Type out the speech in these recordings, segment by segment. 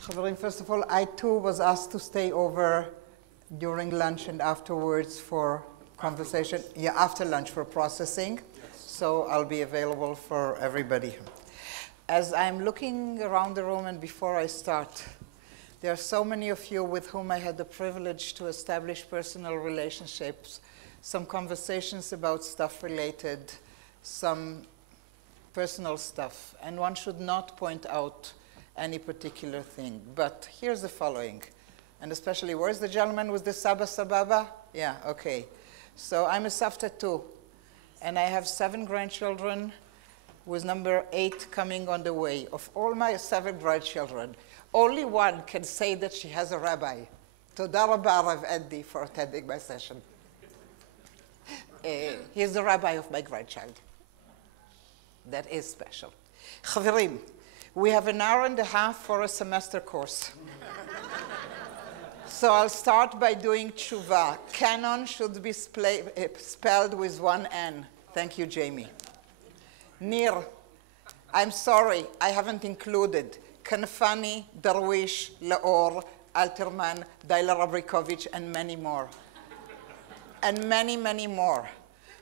Chavarim, first of all, I too was asked to stay over during lunch and afterwards for conversation. Yeah, after lunch for processing. Yes. So I'll be available for everybody. As I'm looking around the room and before I start, there are so many of you with whom I had the privilege to establish personal relationships, some conversations about stuff related, some personal stuff, and one should not point out any particular thing. But here's the following, and especially, where's the gentleman with the Saba Sababa? Yeah, okay. So I'm a Savta too, and I have 7 grandchildren, with number 8 coming on the way. Of all my 7 grandchildren, only one can say that she has a rabbi. Toda rabba Rav Eddie for attending my session. He's the rabbi of my grandchild. That is special. Chavirim, we have an hour and a half for a semester course. So I'll start by doing tshuva. Canon should be spelled with 1 N. Thank you, Jamie. Nir, I'm sorry, I haven't included Kanfani, Darwish, Laor, Alterman, Daila Rabrikovich, and many more. And many, many more.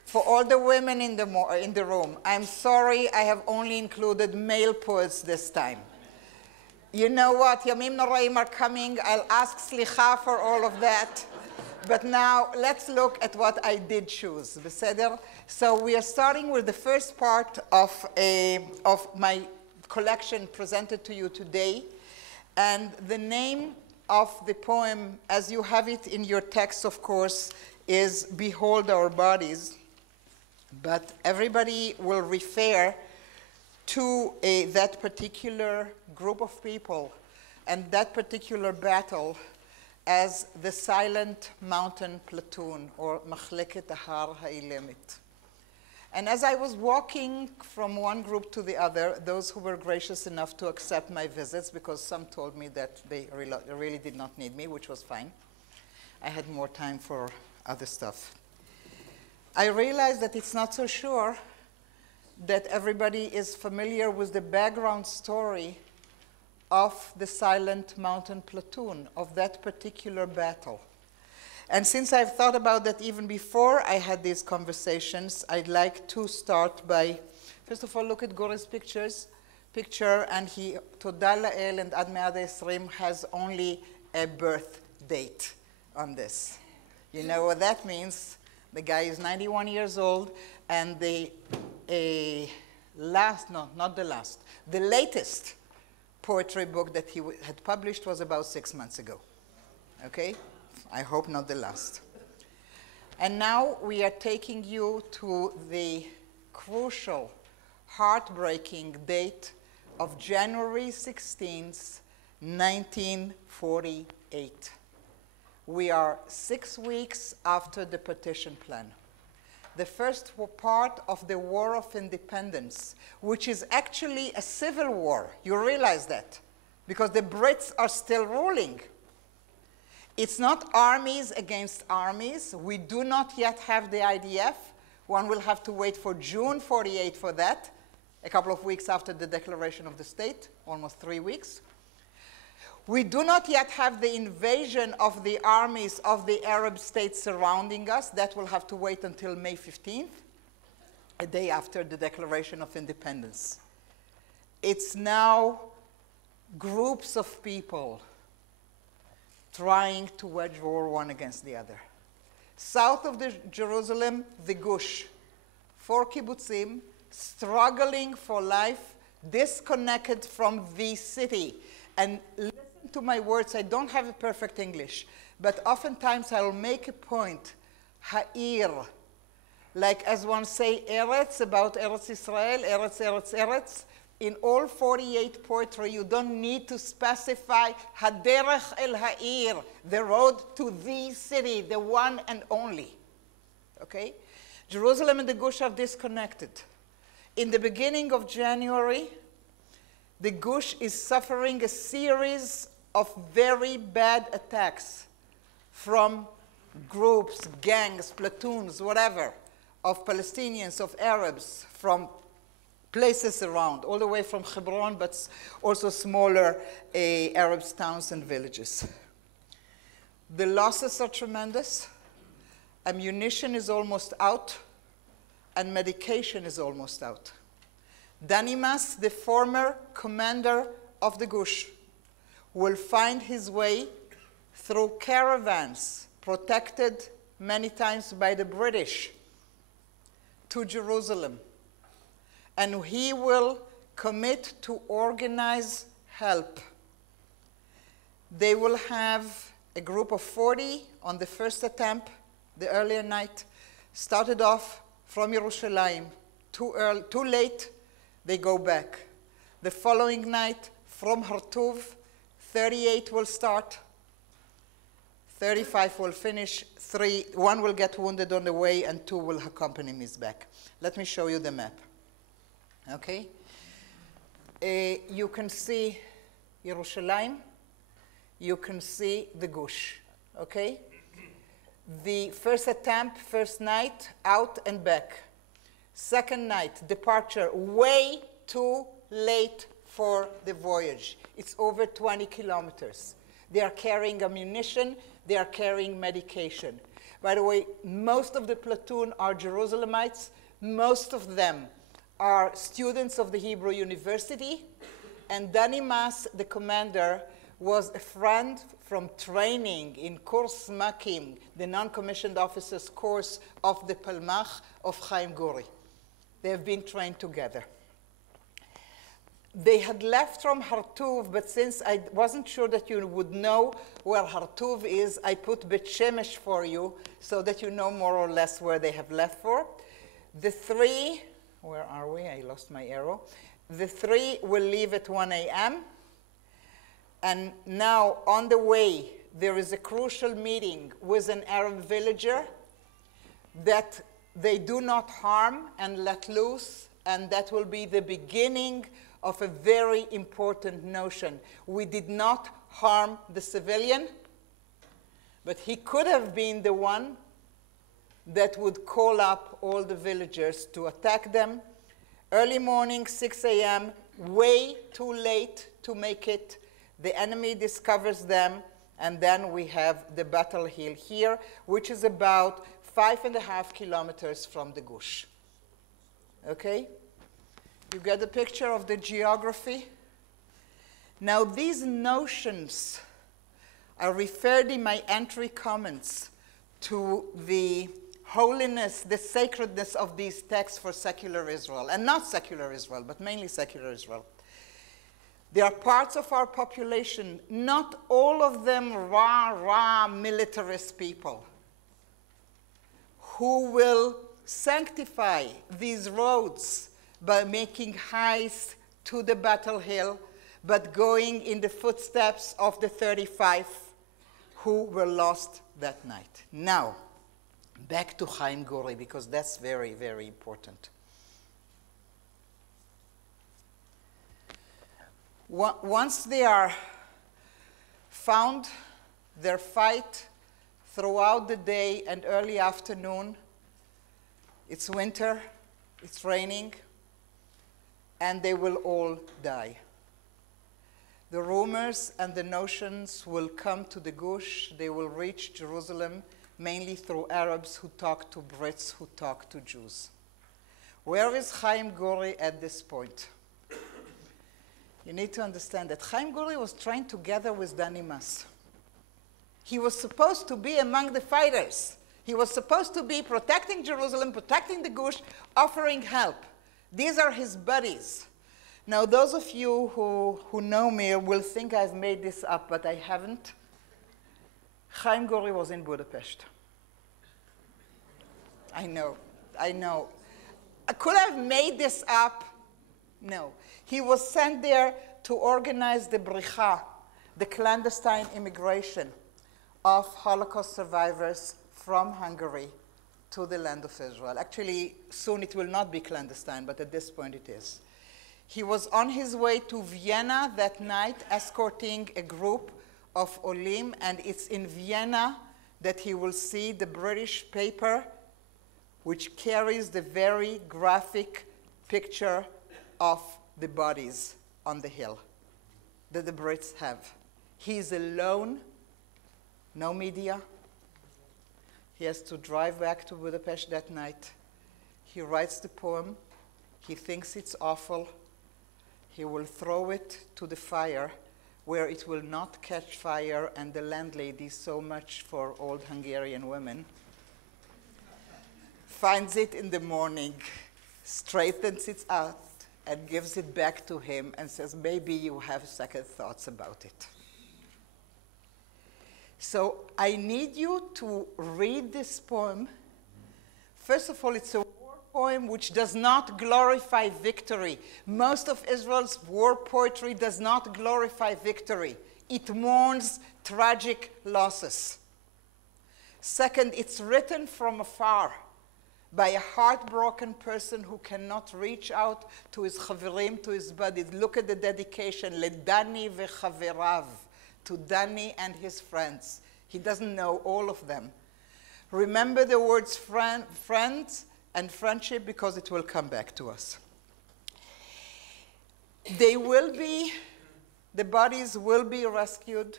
For all the women in the room, I'm sorry I have only included male poets this time. You know what? Yamim Noraim are coming. I'll ask Slicha for all of that. But now let's look at what I did choose. Beseder? So we are starting with the first part of my collection presented to you today. And the name of the poem, as you have it in your text, of course, is Behold Our Bodies. But everybody will refer to that particular group of people and that particular battle as the Silent Mountain Platoon, or Machleket Har Ha'ilemit. And as I was walking from one group to the other, those who were gracious enough to accept my visits, because some told me that they really did not need me, which was fine. I had more time for other stuff. I realized that it's not so sure that everybody is familiar with the background story of the Silent Mountain Platoon, of that particular battle. And since I've thought about that even before I had these conversations, I'd like to start by, first of all, look at Gore's picture, and he, Toda La'el and Ad Me'ad Esrim, has only a birth date on this. You know what that means? The guy is 91 years old, and the latest poetry book that he had published was about 6 months ago. Okay? I hope not the last. And now we are taking you to the crucial, heartbreaking date of January 16th, 1948. We are 6 weeks after the partition plan. The first part of the War of Independence, which is actually a civil war. You realize that, because the Brits are still ruling. It's not armies against armies. We do not yet have the IDF. One will have to wait for June 48 for that, a couple of weeks after the declaration of the state, almost 3 weeks. We do not yet have the invasion of the armies of the Arab states surrounding us. That will have to wait until May 15th, a day after the Declaration of Independence. It's now groups of people trying to wage war one against the other. South of Jerusalem, the Gush, 4 kibbutzim, struggling for life, disconnected from the city. And listen to my words, I don't have a perfect English, but oftentimes I will make a point, ha'ir, like as one say Eretz, about Eretz Israel, Eretz, Eretz, Eretz. In all 48 poetry, you don't need to specify Haderech el ha'ir, the road to the city, the one and only. Okay? Jerusalem and the Gush are disconnected. In the beginning of January, the Gush is suffering a series of very bad attacks from groups, gangs, platoons, whatever, of Palestinians, of Arabs, from places around, all the way from Hebron, but also smaller Arab towns and villages. The losses are tremendous. Ammunition is almost out, and medication is almost out. Danimas, the former commander of the Gush, will find his way through caravans, protected many times by the British, to Jerusalem. And he will commit to organize help. They will have a group of 40 on the first attempt, the earlier night, started off from Yerushalayim. Too late, they go back. The following night, from Hartuv, 38 will start, 35 will finish, 1 will get wounded on the way, and 2 will accompany me back. Let me show you the map. Okay? You can see Yerushalayim. You can see the Gush. Okay? The first attempt, first night, out and back. Second night, departure, way too late for the voyage. It's over 20 kilometers. They are carrying ammunition. They are carrying medication. By the way, most of the platoon are Jerusalemites. Most of them are students of the Hebrew University. And Danimas, the commander, was a friend from training in Kurs Makim, the non-commissioned officers course of the Palmach of Chaim Guri. They have been trained together. They had left from Hartuv, but since I wasn't sure that you would know where Hartuv is, I put Bet Shemesh for you so that you know more or less where they have left for. The 3, where are we? I lost my arrow. The 3 will leave at 1 a.m. And now, on the way, there is a crucial meeting with an Arab villager that they do not harm and let loose, and that will be the beginning of a very important notion. We did not harm the civilian, but he could have been the one that would call up all the villagers to attack them. Early morning, 6 a.m., way too late to make it. The enemy discovers them, and then we have the battle hill here, which is about 5.5 kilometers from the Gush. Okay? You get the picture of the geography? Now, these notions are referred in my entry comments to the holiness, the sacredness of these texts for secular Israel, and not secular Israel, but mainly secular Israel. There are parts of our population, not all of them rah militarist people, who will sanctify these roads by making heists to the battle hill, but going in the footsteps of the 35 who were lost that night. Now, back to Chaim Guri, because that's very, very important. Once they are found, their fight throughout the day and early afternoon, it's winter, it's raining, and they will all die. The rumors and the notions will come to the Gush. They will reach Jerusalem mainly through Arabs who talk to Brits, who talk to Jews. Where is Chaim Guri at this point? You need to understand that Chaim Guri was trained together with Danimas. He was supposed to be among the fighters. He was supposed to be protecting Jerusalem, protecting the Gush, offering help. These are his buddies. Now, those of you who know me will think I've made this up, but I haven't. Chaim Guri was in Budapest. I know. I could have made this up. No. He was sent there to organize the bricha, the clandestine immigration of Holocaust survivors from Hungary to the land of Israel. Actually, soon it will not be clandestine, but at this point it is. He was on his way to Vienna that night, escorting a group of Olim, and it's in Vienna that he will see the British paper, which carries the very graphic picture of the bodies on the hill that the Brits have. He's alone, no media. He has to drive back to Budapest that night. He writes the poem. He thinks it's awful. He will throw it to the fire where it will not catch fire, and the landlady, so much for old Hungarian women, finds it in the morning, straightens it out, and gives it back to him and says, maybe you have second thoughts about it. So I need you to read this poem. First of all, it's a war poem which does not glorify victory. Most of Israel's war poetry does not glorify victory. It mourns tragic losses. Second, it's written from afar by a heartbroken person who cannot reach out to his chaverim, to his buddies. Look at the dedication, LeDani vechaverav, to Dani and his friends. He doesn't know all of them. Remember the words friends and friendship, because it will come back to us. The bodies will be rescued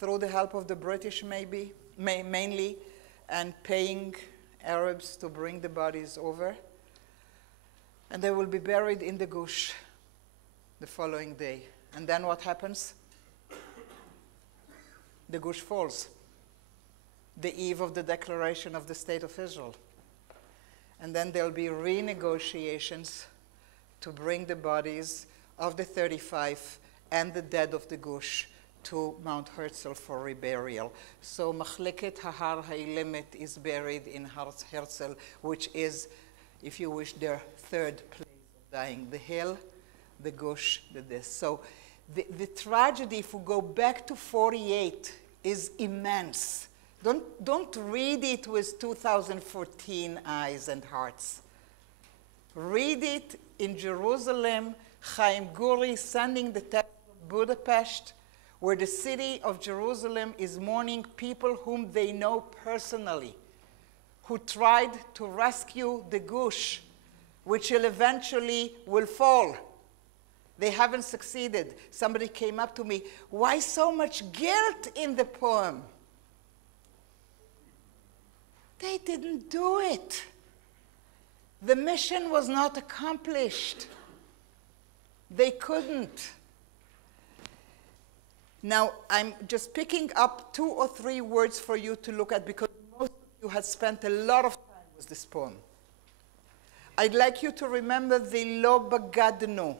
through the help of the British mainly, and paying Arabs to bring the bodies over. And they will be buried in the Gush the following day. And then what happens? The Gush falls, the eve of the declaration of the State of Israel. And then there'll be renegotiations to bring the bodies of the 35 and the dead of the Gush to Mount Herzl for reburial. So Machliket Hahar Ha'ilemet is buried in Herzl, which is, if you wish, their third place of dying. The hill, the Gush, the this. So the tragedy, if we go back to 48, is immense. Don't read it with 2014 eyes and hearts. Read it in Jerusalem, Chaim Guri sending the text of Budapest, where the city of Jerusalem is mourning people whom they know personally, who tried to rescue the Gush, which eventually will fall. They haven't succeeded. Somebody came up to me, why so much guilt in the poem? They didn't do it. The mission was not accomplished. They couldn't. Now, I'm just picking up 2 or 3 words for you to look at, because most of you have spent a lot of time with this poem. I'd like you to remember the Lo Bagadnu.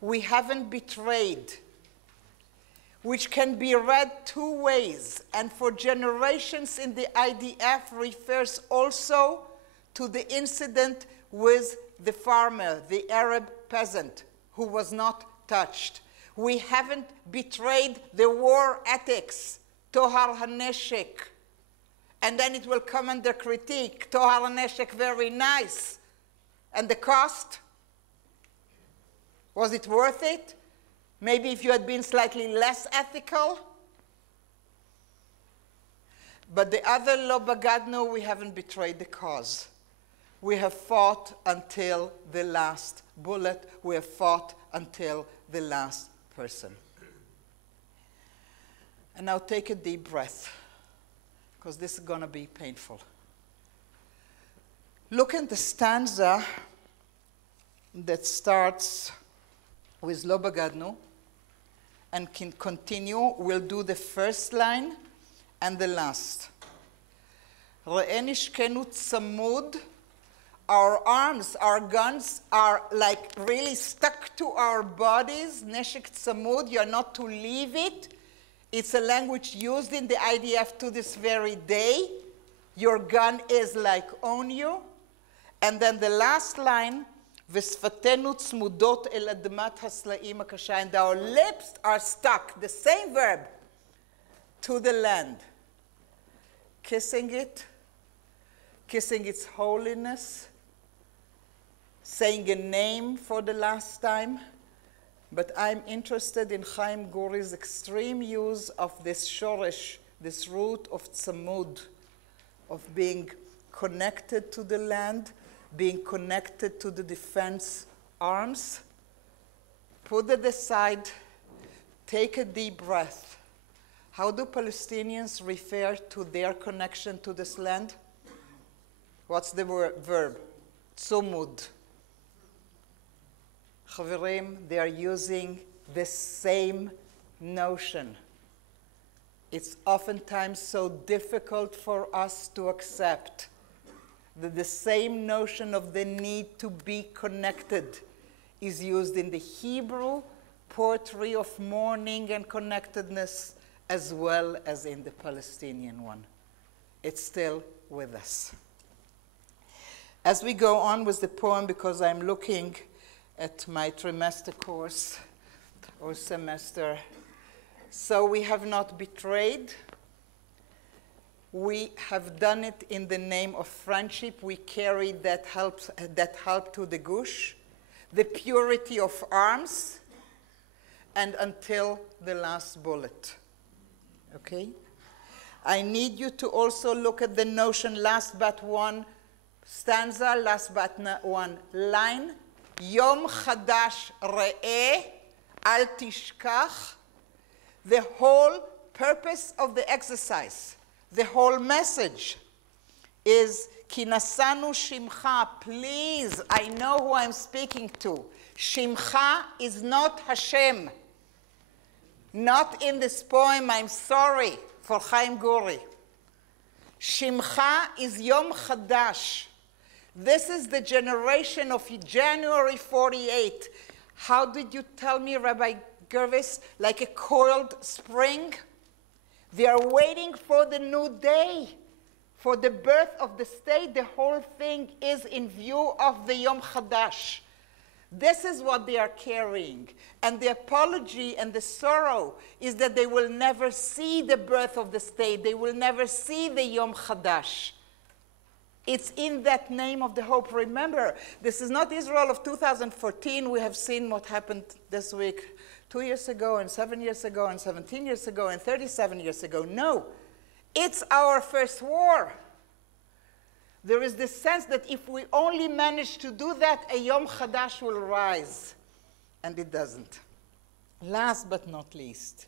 We haven't betrayed, which can be read 2 ways, and for generations in the IDF refers also to the incident with the farmer, the Arab peasant, who was not touched. We haven't betrayed the war ethics, Tohar HaNeshek. And then it will come under critique, Tohar HaNeshek, very nice. And the cost? Was it worth it? Maybe if you had been slightly less ethical? But the other Lo Bagadnu, we haven't betrayed the cause. We have fought until the last bullet. We have fought until the last person. And now take a deep breath, because this is going to be painful. Look at the stanza that starts with Lo Bagadnu and can continue. We'll do the first line and the last. Re'e nishkenu tzamud. Our arms, our guns are like really stuck to our bodies. Neshek tzamud, you're not to leave it. It's a language used in the IDF to this very day. Your gun is like on you. And then the last line, V'sfatenu tzmudot el admat hasla'im hakasha, and our lips are stuck, the same verb, to the land. Kissing it, kissing its holiness, saying a name for the last time. But I'm interested in Chaim Guri's extreme use of this shoresh, this root of tzamud, of being connected to the land, being connected to the defense arms. Put it aside, take a deep breath. How do Palestinians refer to their connection to this land? What's the verb? Tzumud. Chaverim, they are using the same notion. It's oftentimes so difficult for us to accept that the same notion of the need to be connected is used in the Hebrew poetry of mourning and connectedness as well as in the Palestinian one. It's still with us. As we go on with the poem, because I'm looking at my trimester course or semester, so we have not betrayed. We have done it in the name of friendship. We carry that help to the gush, the purity of arms, and until the last bullet. Okay? I need you to also look at the notion, last but one stanza, last but one line. Yom chadash re'eh, al tishkach. The whole purpose of the exercise, the whole message is Ki nasanu shimcha. Please, I know who I'm speaking to. Shimcha is not Hashem. Not in this poem, I'm sorry for Chaim Guri. Shimcha is Yom Chadash. This is the generation of January 48. How did you tell me, Rabbi Gervis? Like a coiled spring? They are waiting for the new day, for the birth of the state. The whole thing is in view of the Yom Chadash. This is what they are carrying. And the apology and the sorrow is that they will never see the birth of the state. They will never see the Yom Chadash. It's in that name of the hope. Remember, this is not Israel of 2014. We have seen what happened this week 2 years ago, and 7 years ago, and 17 years ago, and 37 years ago. No, it's our first war. There is this sense that if we only manage to do that, a Yom Chadash will rise. And it doesn't. Last but not least.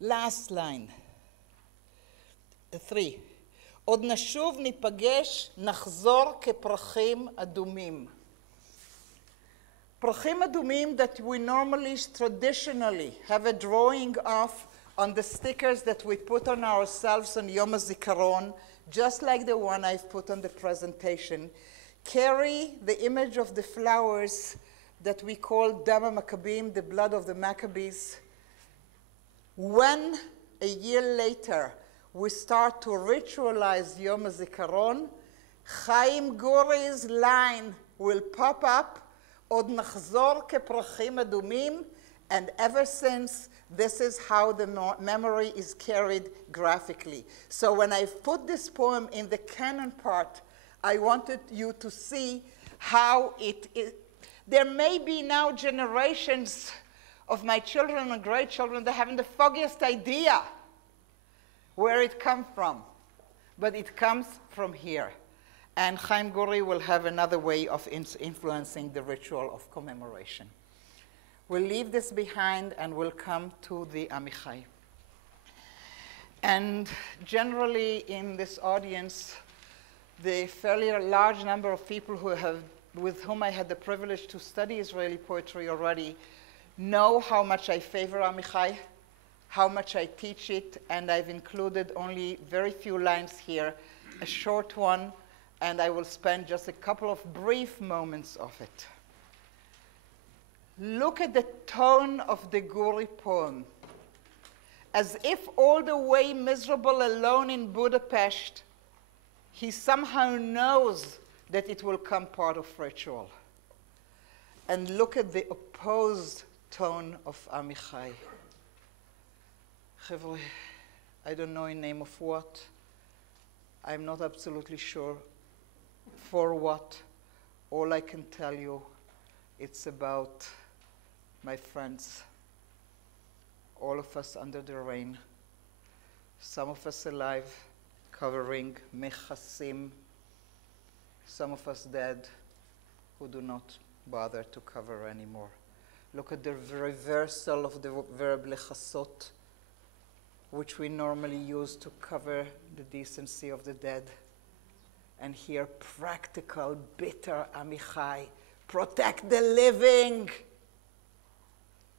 Last line. 3. עוד נשוב ניפגש, נחזור כפרחים אדומים. פרחים אדומים that we normally, traditionally, have a drawing of on the stickers that we put on ourselves on Yom HaZikaron, just like the one I've put on the presentation, carry the image of the flowers that we call Dam Maccabim, the blood of the Maccabees. When, a year later, we start to ritualize Yom HaZikaron, Chaim Guri's line will pop up, Od nachzor keprachim adumim, and ever since, this is how the memory is carried graphically. So when I've put this poem in the canon part, I wanted you to see how it is. There may be now generations of my children and grandchildren that haven't the foggiest idea where it comes from, but it comes from here. And Chaim Guri will have another way of influencing the ritual of commemoration. We'll leave this behind and we'll come to the Amichai. And generally in this audience, the fairly large number of people with whom I had the privilege to study Israeli poetry already know how much I favor Amichai, how much I teach it, and I've included only very few lines here, a short one, and I will spend just a couple of brief moments of it. Look at the tone of the Guri poem. As if all the way miserable alone in Budapest, he somehow knows that it will come part of ritual. And look at the opposed tone of Amichai. I don't know in name of what. I'm not absolutely sure for what. All I can tell you, it's about my friends, all of us under the rain, some of us alive, covering mechasim, some of us dead who do not bother to cover anymore. Look at the reversal of the verb lechasot, which we normally use to cover the decency of the dead. And here, practical, bitter Amichai. Protect the living.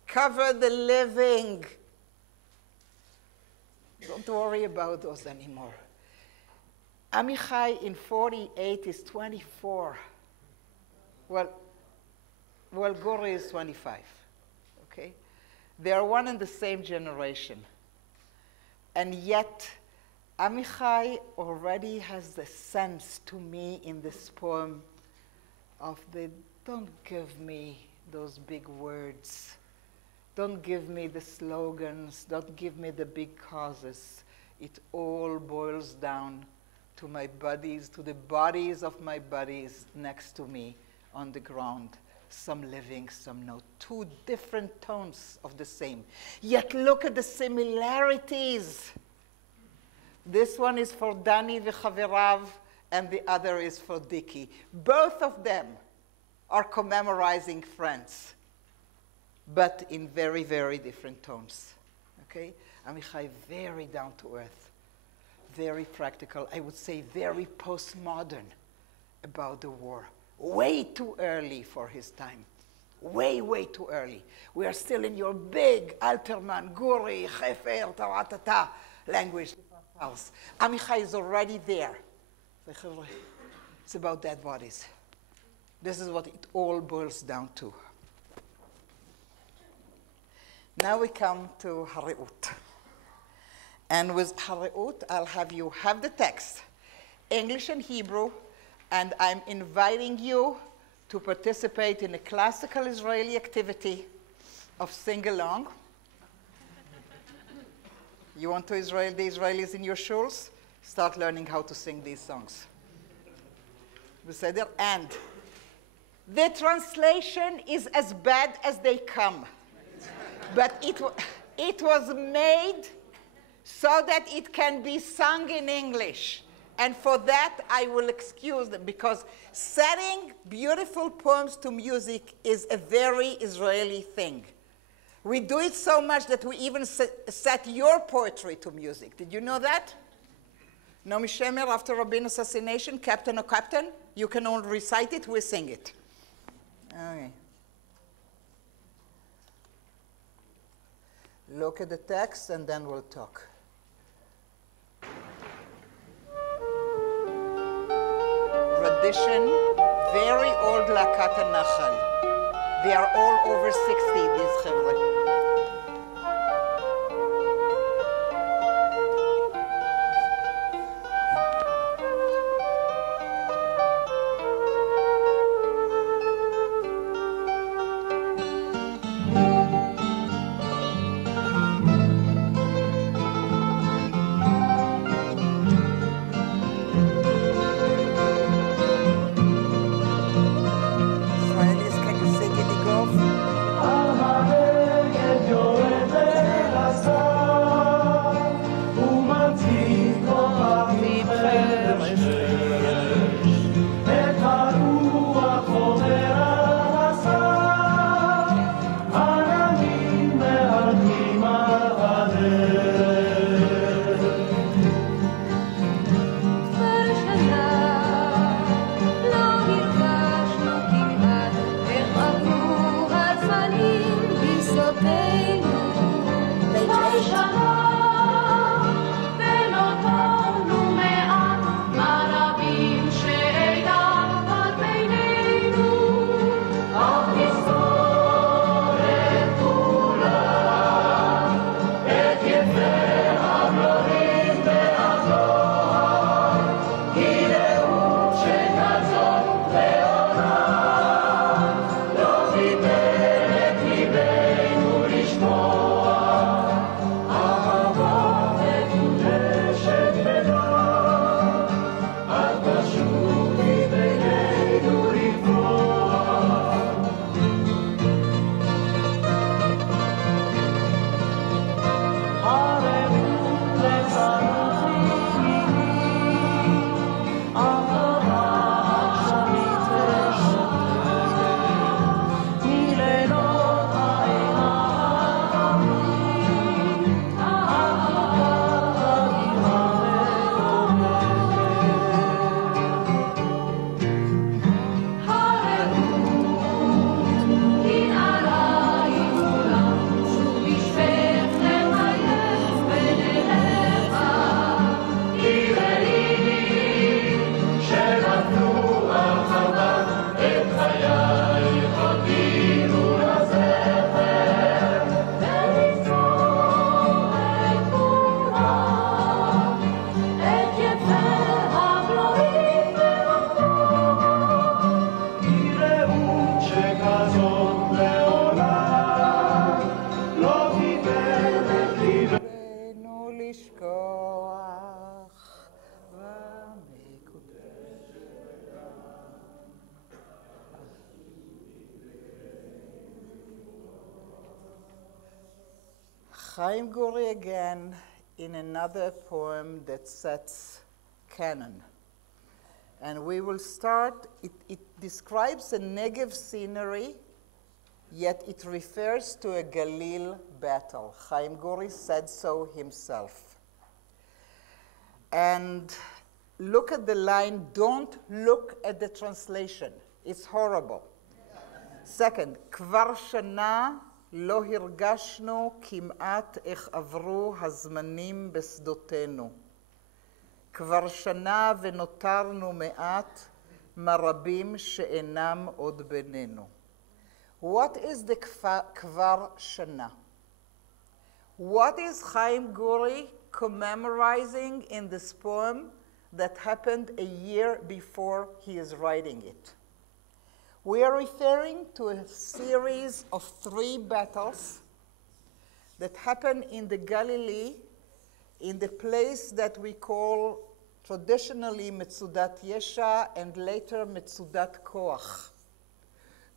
Cover the living. Don't worry about those anymore. Amichai in 48 is 24. Well, Gori is 25. Okay? They are one and the same generation. And yet, Amichai already has the sense to me in this poem of the, don't give me those big words. Don't give me the slogans. Don't give me the big causes. It all boils down to my buddies, to the bodies of my buddies next to me on the ground. Some living, some no. Two different tones of the same. Yet look at the similarities. This one is for Dani v'chaverav, and the other is for Dicky. Both of them are commemorizing friends, but in very, very different tones. Okay? Amichai, very down to earth, very practical, I would say very postmodern about the war. Way too early for his time. Way, way too early. We are still in your big Alterman, Guri, Hefer, Taratata language. Amichai is already there. It's about dead bodies. This is what it all boils down to. Now we come to Hariut. And with Hariut, I'll have you have the text, English and Hebrew, and I'm inviting you to participate in a classical Israeli activity of sing-along. You want to the Israelis in your shuls? Start learning how to sing these songs. And the translation is as bad as they come. But it was made so that it can be sung in English. And for that, I will excuse them, because setting beautiful poems to music is a very Israeli thing. We do it so much that we even set your poetry to music. Did you know that? Naomi Shemer, after Rabin assassination, Captain or Captain, you can all recite it, we sing it. Okay. Look at the text, and then we'll talk. Tradition, very old Lakat Nachal. They are all over 60, these chevre. Chaim Guri again in another poem that sets canon. And we will start, it describes a Negev scenery, yet it refers to a Galil battle. Chaim Guri said so himself. And look at the line, don't look at the translation. It's horrible. Second, כבר שנה לא הרגשנו כמעט איך עברו הזמנים בשדותינו. כבר שנה ונותרנו מעט מרבים שאינם עוד בינינו. What is the כבר שנה? What is Chaim Guri commemorizing in this poem that happened a year before he is writing it? We are referring to a series of 3 battles that happened in the Galilee, in the place that we call traditionally Metzudat Yesha and later Metzudat Koach.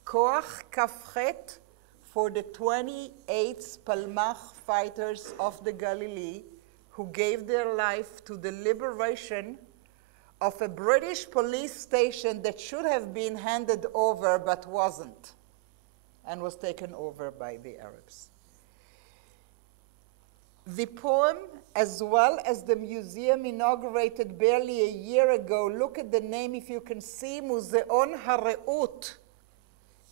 Koach Kafchet for the 28 Palmach fighters of the Galilee who gave their life to the liberation of a British police station that should have been handed over but wasn't, and was taken over by the Arabs. The poem, as well as the museum inaugurated barely a year ago, look at the name if you can see, Muzeon HaReut.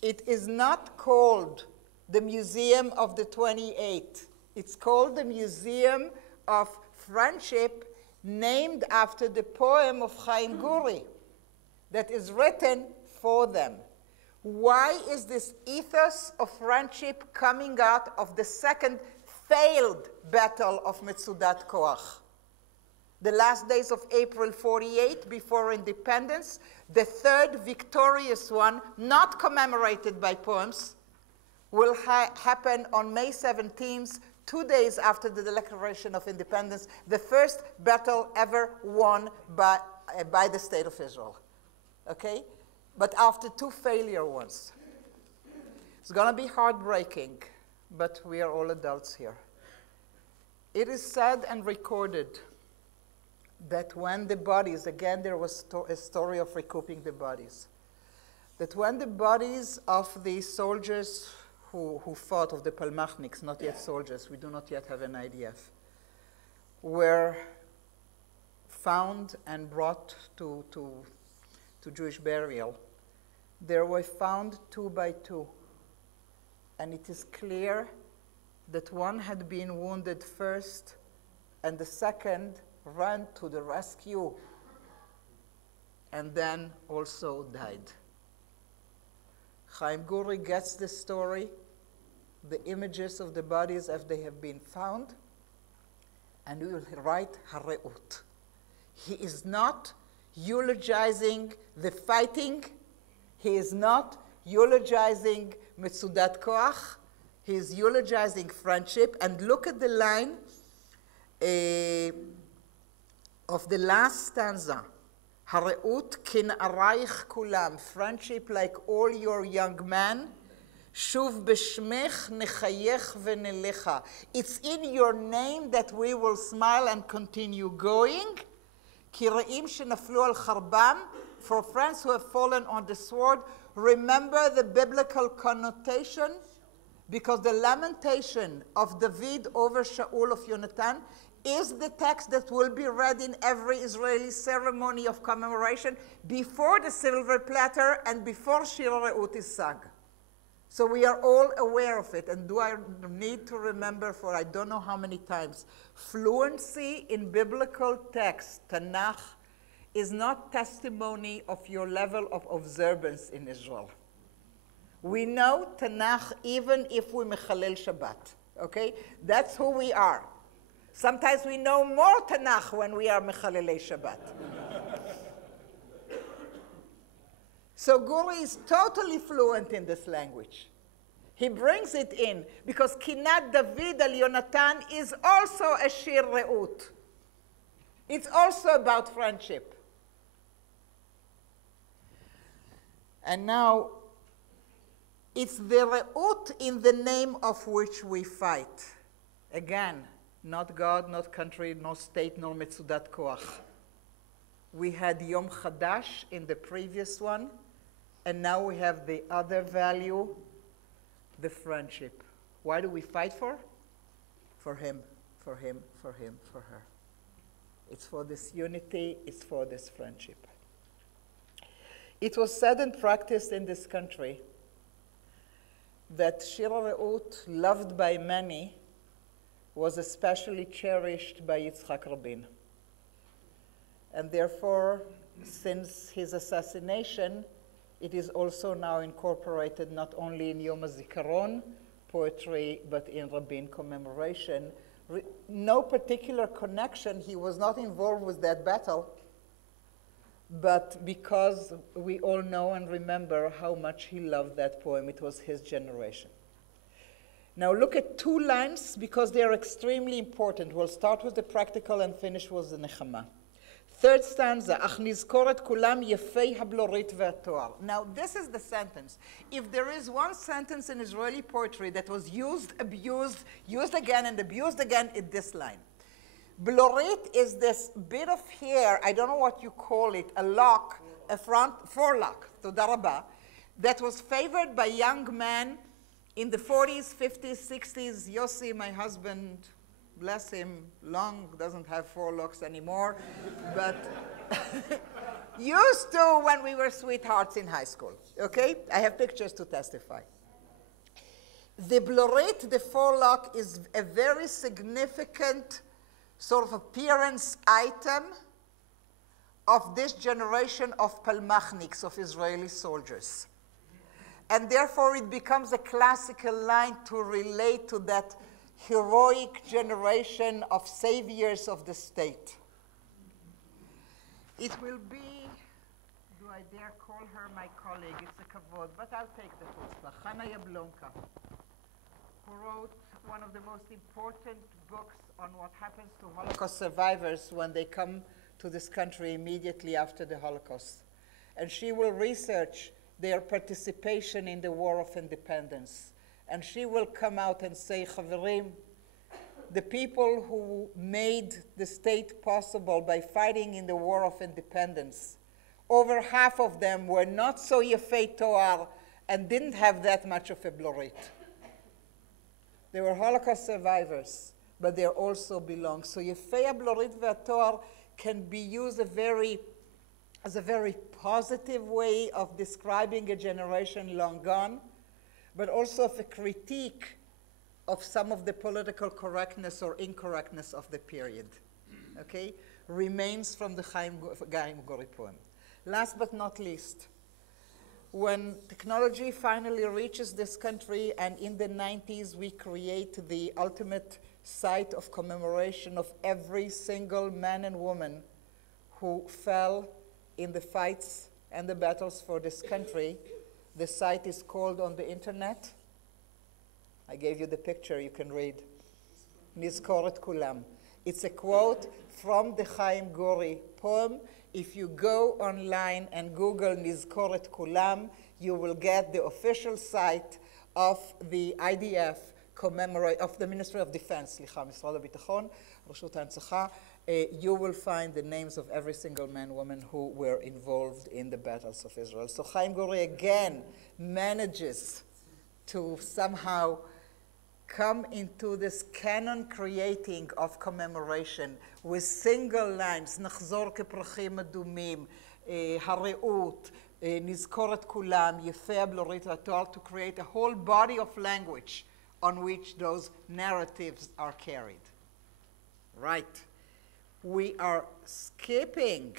It is not called the Museum of the 28. It's called the Museum of Friendship, named after the poem of Chaim Guri that is written for them. Why is this ethos of friendship coming out of the second failed battle of Metzudat Koach? The last days of April 48 before independence, the third victorious one, not commemorated by poems, will happen on May 17th, 2 days after the Declaration of Independence, the first battle ever won by the State of Israel, okay? But after 2 failure ones. It's gonna be heartbreaking, but we are all adults here. It is said and recorded that when the bodies, again there was a story of recouping the bodies, that when the bodies of the soldiers who fought, of the Palmachniks, not yet soldiers, we do not yet have an IDF, were found and brought to Jewish burial, they were found 2 by 2. And it is clear that one had been wounded first and the second ran to the rescue and then also died. Chaim Guri gets the story, the images of the bodies as they have been found, and he will write Hareut. He is not eulogizing the fighting. He is not eulogizing Metzudat Koach. He is eulogizing friendship. And look at the line of the last stanza. Hareut kin'araich kulam, friendship like all your young men. Shuv b'shmech nechayech v'nelecha. It's in your name that we will smile and continue going. Kira'im shenaflu al charbam, for friends who have fallen on the sword. Remember the biblical connotation, because the lamentation of David over Shaul of Yonatan is the text that will be read in every Israeli ceremony of commemoration before the silver platter and before Shir Re'ut is sung. So we are all aware of it. And do I need to remember for I don't know how many times, fluency in biblical text, Tanakh, is not testimony of your level of observance in Israel. We know Tanakh even if we mechalel Shabbat, okay? That's who we are. Sometimes we know more Tanakh when we are mechalelei Shabbat. So Guri is totally fluent in this language. He brings it in because Kinat David al Yonatan is also a Shir Re'ut. It's also about friendship. And now, it's the Re'ut in the name of which we fight. Again, not God, not country, no state, no Metzudat Koach. We had Yom Chadash in the previous one, and now we have the other value, the friendship. Why do we fight for? For him, for him, for him, for her. It's for this unity, it's for this friendship. It was said and practiced in this country that Shir Re'ut, loved by many, was especially cherished by Yitzhak Rabin. And therefore, since his assassination, it is also now incorporated not only in Yom HaZikaron poetry, but in Rabin commemoration. No particular connection, he was not involved with that battle, but because we all know and remember how much he loved that poem, it was his generation. Now look at two lines because they are extremely important. We'll start with the practical and finish with the Nechama. Third stanza, Ach nizkoret kulam yefei hablorit ve'atoar. Now this is the sentence. If there is one sentence in Israeli poetry that was used, abused, used again, and abused again, it's this line. Blorit is this bit of hair, I don't know what you call it, a lock, a front forelock, Toda Rabba, that was favored by young men in the 40s, 50s, 60s. Yossi, my husband, bless him, long, doesn't have forelocks anymore, but used to when we were sweethearts in high school, okay? I have pictures to testify. The blorit, the forelock, is a very significant sort of appearance item of this generation of palmachniks, of Israeli soldiers. And therefore it becomes a classical line to relate to that heroic generation of saviors of the state. It will be, do I dare call her my colleague? It's a kavod, but I'll take the chutzpah. Chana Yablonka, who wrote one of the most important books on what happens to Holocaust survivors when they come to this country immediately after the Holocaust. And she will research their participation in the War of Independence. And she will come out and say, Chaverim, the people who made the state possible by fighting in the War of Independence, over half of them were not so yefei toar and didn't have that much of a blorit. They were Holocaust survivors, but they also belong. So yefei blorit ve'atoar can be used as a very positive way of describing a generation long gone, but also of a critique of some of the political correctness or incorrectness of the period, okay? Remains from the Chaim Gori poem. Last but not least, when technology finally reaches this country, and in the 90s we create the ultimate site of commemoration of every single man and woman who fell in the fights and the battles for this country. The site is called on the internet. I gave you the picture, you can read. Nizkoret Kulam. It's a quote from the Chaim Gori poem. If you go online and Google Nizkoret Kulam, you will get the official site of the IDF, of the Ministry of Defense, Misrad HaBitachon, Rashut HaHantzachah. You will find the names of every single man, woman who were involved in the battles of Israel. So Chaim Gori again manages to somehow come into this canon creating of commemoration with single lines, Nachzor keprachim adumim, Hareut, Nizkoret Kulam, Yefei Blorit V'Atoar, to create a whole body of language on which those narratives are carried. Right. We are skipping.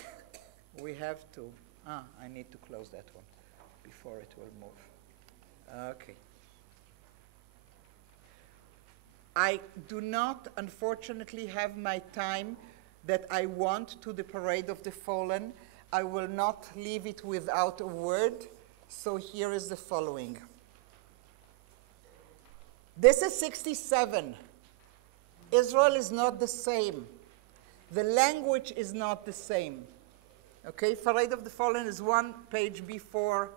We have to. I need to close that one before it will move. Okay. I do not, unfortunately, have my time that I want to the Parade of the Fallen. I will not leave it without a word. So here is the following. This is 67. Israel is not the same. The language is not the same. Okay, Parade of the Fallen is one page before.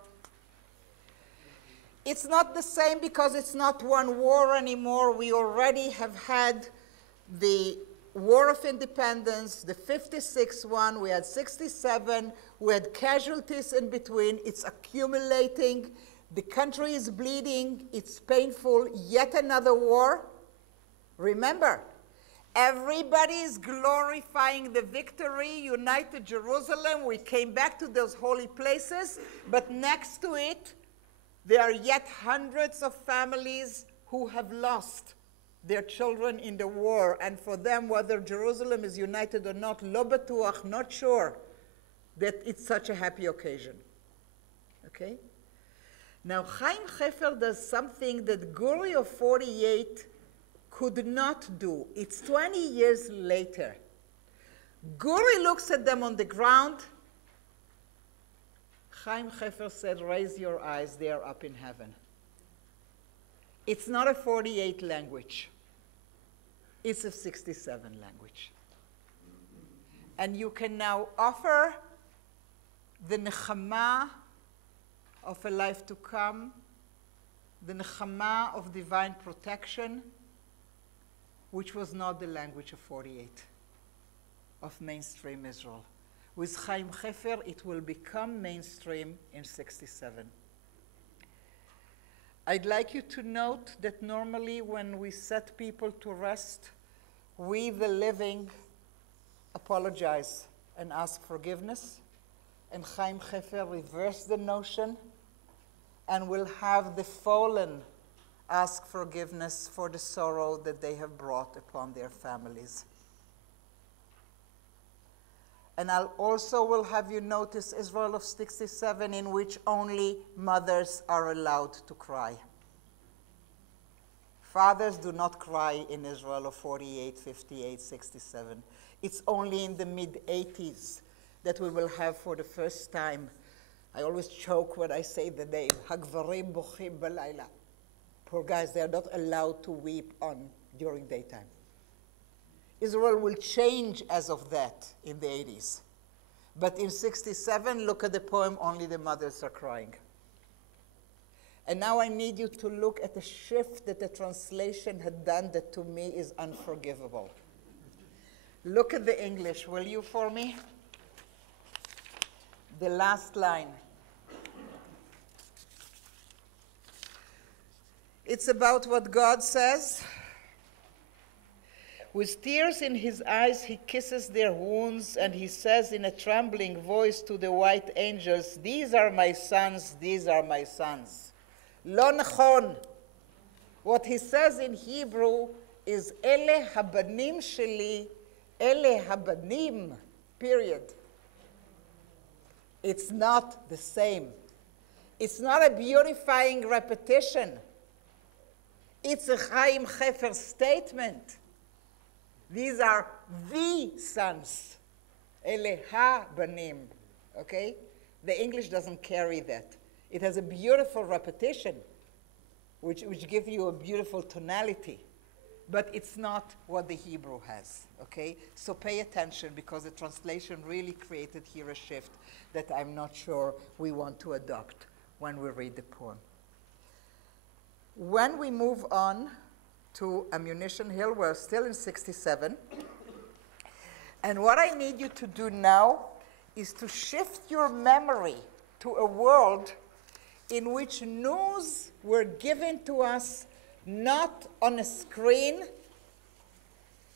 It's not the same because it's not one war anymore. We already have had the War of Independence, the 56 one, we had 67, we had casualties in between. It's accumulating. The country is bleeding. It's painful. Yet another war. Remember, everybody is glorifying the victory, united Jerusalem. We came back to those holy places, but next to it, there are yet hundreds of families who have lost their children in the war. And for them, whether Jerusalem is united or not, lo batuach, not sure that it's such a happy occasion. Okay? Now, Chaim Hefer does something that Guri of 48 could not do. It's 20 years later. Guri looks at them on the ground. Chaim Hefer said, raise your eyes, they are up in heaven. It's not a 48 language. It's a 67 language. And you can now offer the nechama of a life to come, the nechama of divine protection, which was not the language of 48, of mainstream Israel. With Chaim Hefer, it will become mainstream in 67. I'd like you to note that normally when we set people to rest, we, the living, apologize and ask forgiveness. And Chaim Hefer reversed the notion and will have the fallen ask forgiveness for the sorrow that they have brought upon their families. And I'll also will have you notice Israel of 67, in which only mothers are allowed to cry. Fathers do not cry in Israel of 48, 58, 67. It's only in the mid-80s that we will have for the first time. I always choke when I say the name, Hagvarim bochim balayla. Poor guys, they are not allowed to weep during daytime. Israel will change as of that in the 80s. But in 67, look at the poem, only the mothers are crying. And now I need you to look at the shift that the translation had done that to me is unforgivable. Look at the English, will you, for me? The last line. It's about what God says. With tears in his eyes, he kisses their wounds, and he says in a trembling voice to the white angels, these are my sons, these are my sons. Lo nachon. What he says in Hebrew is, ele habanim sheli, ele habanim, period. It's not the same. It's not a beautifying repetition. It's a Chaim Hefer statement. These are the sons. Ele ha-banim. Okay? The English doesn't carry that. It has a beautiful repetition, which gives you a beautiful tonality. But it's not what the Hebrew has. Okay? So pay attention, because the translation really created here a shift that I'm not sure we want to adopt when we read the poem. When we move on to Ammunition Hill, we're still in 67. And what I need you to do now is to shift your memory to a world in which news were given to us not on a screen,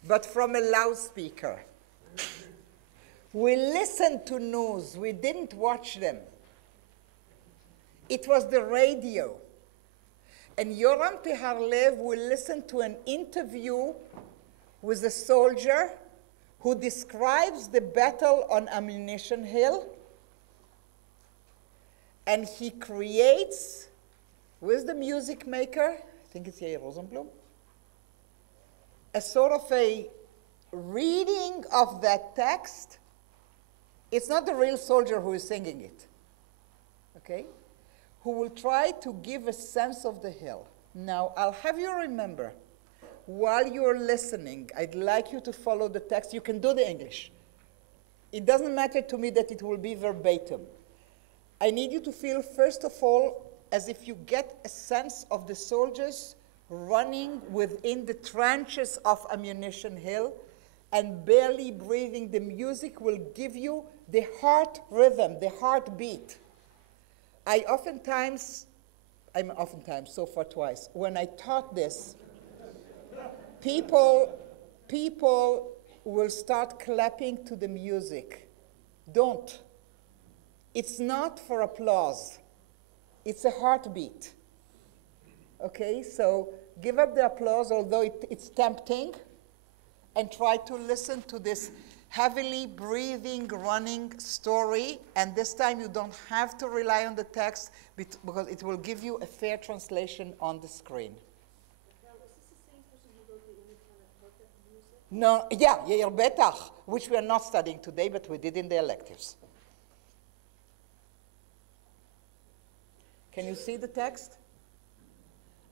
but from a loudspeaker. We listened to news, we didn't watch them. It was the radio. And Yoram Teharlev will listen to an interview with a soldier who describes the battle on Ammunition Hill. And he creates, with the music maker, I think it's Yair Rosenblum, a sort of a reading of that text. It's not the real soldier who is singing it, okay? Who will try to give a sense of the hill. Now, I'll have you remember, while you're listening, I'd like you to follow the text. You can do the English. It doesn't matter to me that it will be verbatim. I need you to feel, first of all, as if you get a sense of the soldiers running within the trenches of Ammunition Hill and barely breathing. The music will give you the heart rhythm, the heartbeat. So far twice, when I taught this, people will start clapping to the music. Don't. It's not for applause. It's a heartbeat. Okay, so give up the applause, although it's tempting, and try to listen to this heavily breathing, running story. And this time you don't have to rely on the text because it will give you a fair translation on the screen. Now, is this the same person who wrote the music? No, yeah, Yair Betach, which we are not studying today, but we did in the electives. Can you see the text?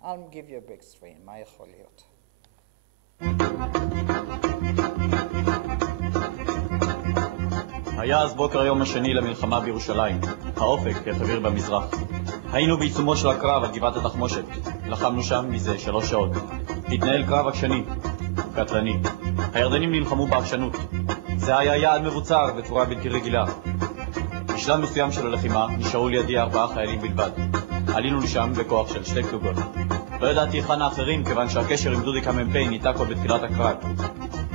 I'll give you a big screen. מה יכול להיות? היה אז בוקר היום השני למלחמה בירושלים, האופק כחביר במזרח. היינו בעיצומו של הקרב על גבעת התחמושת, לחמנו שם מזה 3 שעות. התנהל קרב עקשני, קטלני. הירדנים נלחמו בעקשנות. זה היה יעד מבוצר בצורה בלתי רגילה. בשלב מסוים של הלחימה נשארו לידי 4 חיילים בלבד. עלינו לשם בכוח של 2 פלוגות. לא ידעתי היכן האחרים כיוון שהקשר עם דודיק המ"פ ניתק עוד בתחילת הקרב.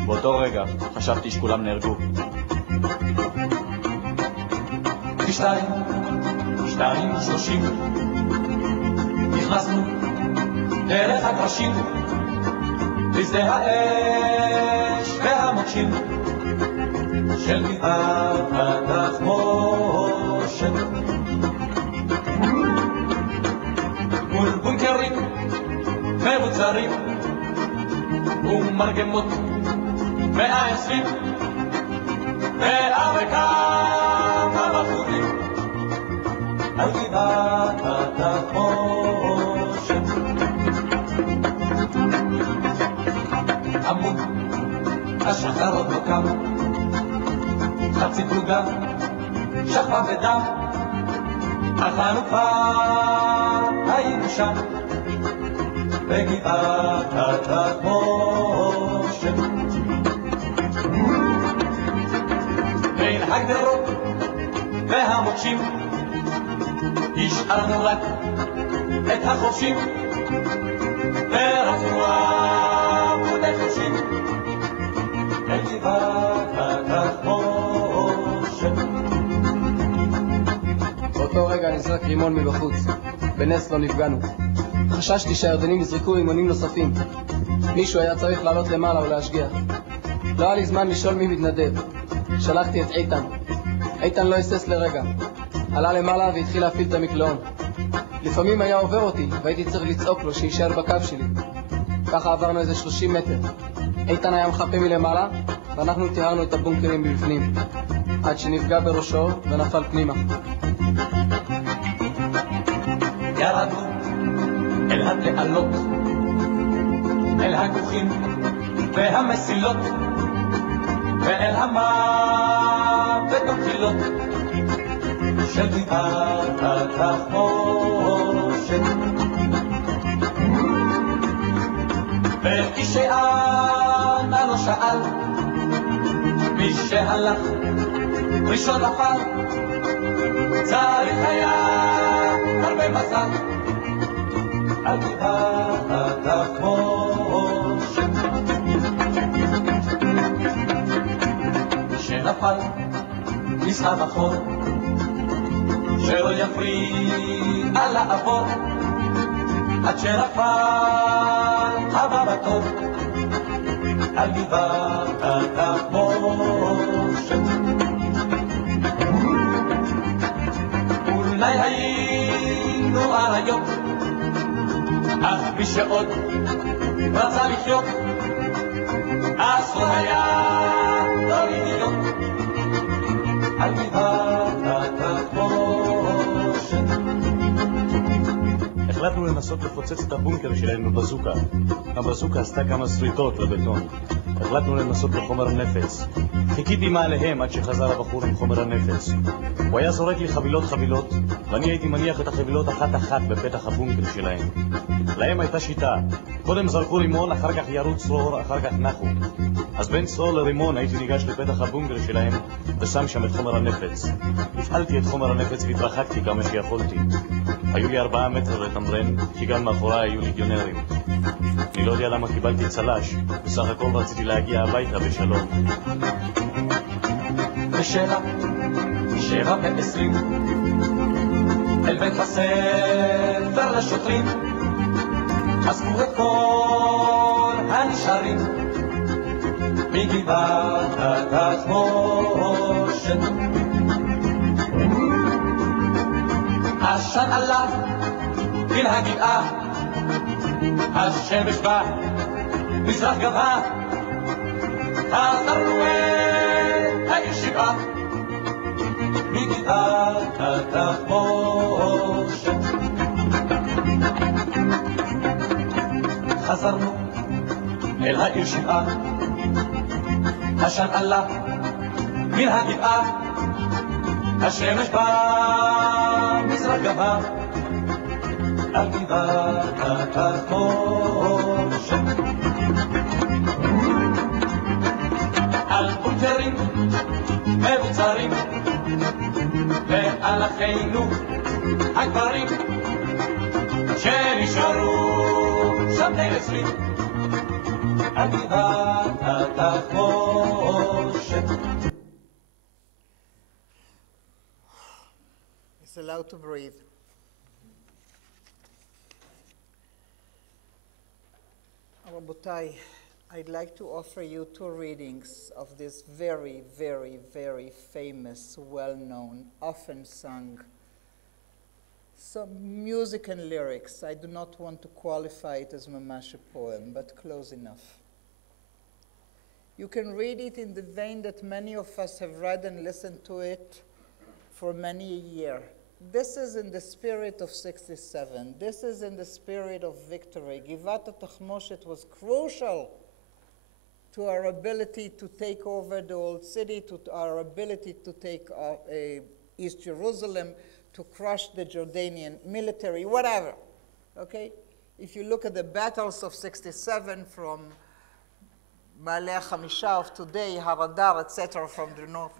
באותו רגע חשבתי שכולם נהרגו. 2:30 נכנסנו דרך הקרשים בשדה האש והמוקשים של גבעת התחמושת מול בונקרים מבוצרים ומרגמות 120 וכמה בחורים על גבעת התחמושת עמוד השחר עוד לא קם חצי פלוגה שכבה בדם אכלנו כבר היינו שם בגבעת התחמושת בין הגדרות והמוקשים השארנו רק את החופשים ורצנו עמודי חופשים אל גבעת התחמושת. באותו רגע נזרק רימון מבחוץ, בנס לא נפגענו. חששתי שהירדנים יזרקו רימונים נוספים. מישהו היה צריך לעלות למעלה ולהשגיח. לא היה לי זמן לשאול מי מתנדב. שלחתי את איתן. איתן לא הסס לרגע. עלה למעלה והתחיל להפעיל את המקלעון. לפעמים היה עובר אותי והייתי צריך לצעוק לו שישאר בקו שלי. ככה עברנו איזה 30 מטר. איתן היה מחפה מלמעלה ואנחנו תיארנו את הבונקרים בפנים. עד שנפגע בראשו ונפל פנימה. ירדנו אל התעלות, אל הכוכים והמסילות ואל המוות המחילות של גבעת התחמושת. ואיש שענה לא שאל, מי שהלך ראשון נפל, צריך היה הרבה מזל על גבעת התחמושת. שנפל נסחב החור שלא יפריע לעבור עד שנפל הבא על גבעת התחמושת. אולי היינו אריות, אך מי שעוד רצה לחיות אסור היה לא להיות על גבעת התחמושת. החלטנו לנסות לפוצץ את הבונקר שלהם בבזוקה. הבזוקה עשתה כמה שריטות לבטון. החלטנו לנסות בחומר הנפץ. חיכיתי מעליהם עד שחזר הבחור עם חומר הנפץ. הוא היה זורק לי חבילות, ואני הייתי מניח את החבילות אחת בפתח הבונקר שלהם. להם הייתה שיטה. קודם זרקו רימון, אחר כך ירו צרור, אחר כך נחו. אז בין צרור לרימון הייתי ניגש לפתח הבונקר שלהם ושם שם את חומר הנפץ. הפעלתי את חומר הנפץ והתרחקתי כמה שיכולתי. היו לי 4 מטר לתמרן, כי גם מאחוריי היו ליגיונרים. אני לא יודע למה קיבלתי צלש, בסך הכל רציתי להגיע הביתה בשלום. בשבע ו20 אל בית הספר לשוטרים אספו את כל הנשארים מגבעת התחמושת. עשן עלה מן הגבעה, השמש בא, מזרח גבה, חזרנו אל הישיבה מגבעת התחמושת. חזרנו אל הישיבה, השן עלה מן הגבעה, השמש בא, מזרח גבה, על גבעת התחמושת. על בונקרים מבוצרים ועל אחינו הגברים שנשארו שם נעצרים על גבעת התחמושת. It's allowed to breathe. Rabotai, I'd like to offer you 2 readings of this very, very, very famous, well-known, often sung, some music and lyrics. I do not want to qualify it as mamash a poem, but close enough. You can read it in the vein that many of us have read and listened to it for many a year. This is in the spirit of 67. This is in the spirit of victory. Givat HaTachmoshet was crucial to our ability to take over the old city, to our ability to take East Jerusalem, to crush the Jordanian military, whatever. Okay? If you look at the battles of 67 from Ma'aleh HaChamisha of today, Haradar, etc., from the north,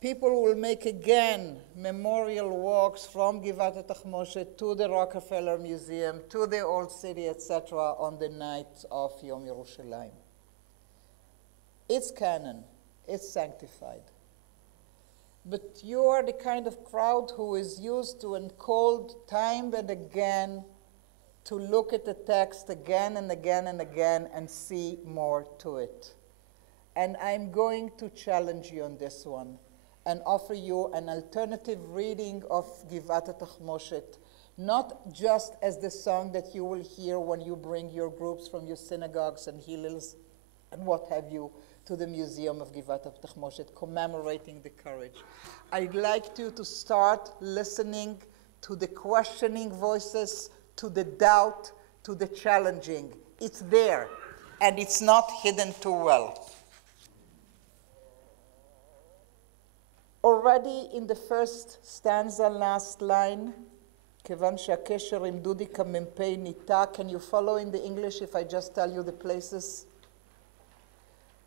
people will make again memorial walks from Givat HaTachmoshet to the Rockefeller Museum, to the Old City, etc., on the night of Yom Yerushalayim. It's canon. It's sanctified. But you are the kind of crowd who is used to and called time and again to look at the text again and again and again and see more to it. And I'm going to challenge you on this one and offer you an alternative reading of Givat HaTachmoshet, not just as the song that you will hear when you bring your groups from your synagogues and hillels and what have you to the Museum of Givat HaTachmoshet, commemorating the courage. I'd like you to start listening to the questioning voices, to the doubt, to the challenging. It's there, and it's not hidden too well. Already in the first stanza, last line, כיוון שהקשר עם דודי כמ"פ ניטע, can you follow in the English if I just tell you the places?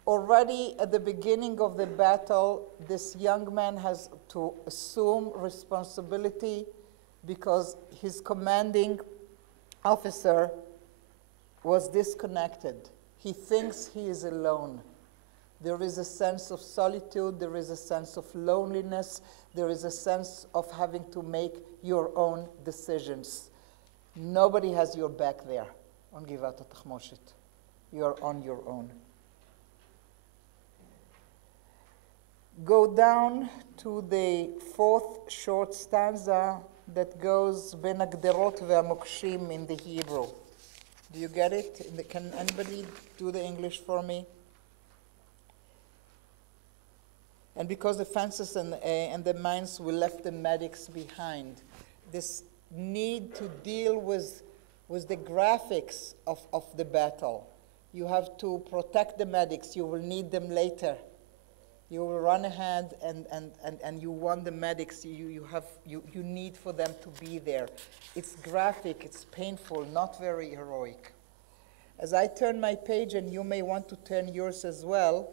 Already at the beginning of the battle, this young man has to assume responsibility because his commanding officer was disconnected. He thinks he is alone. There is a sense of solitude, there is a sense of loneliness, there is a sense of having to make your own decisions. Nobody has your back there on Givat HaTachmoshet. You are on your own. Go down to the 4th short stanza that goes Ben Agderot ve'amokshim in the Hebrew. Do you get it? Can anybody do the English for me? And because the fences and the mines, we left the medics behind. This need to deal with with the graphics of the battle. You have to protect the medics. You will need them later. You will run ahead and you want the medics. You need for them to be there. It's graphic, it's painful, not very heroic. As I turn my page, and you may want to turn yours as well,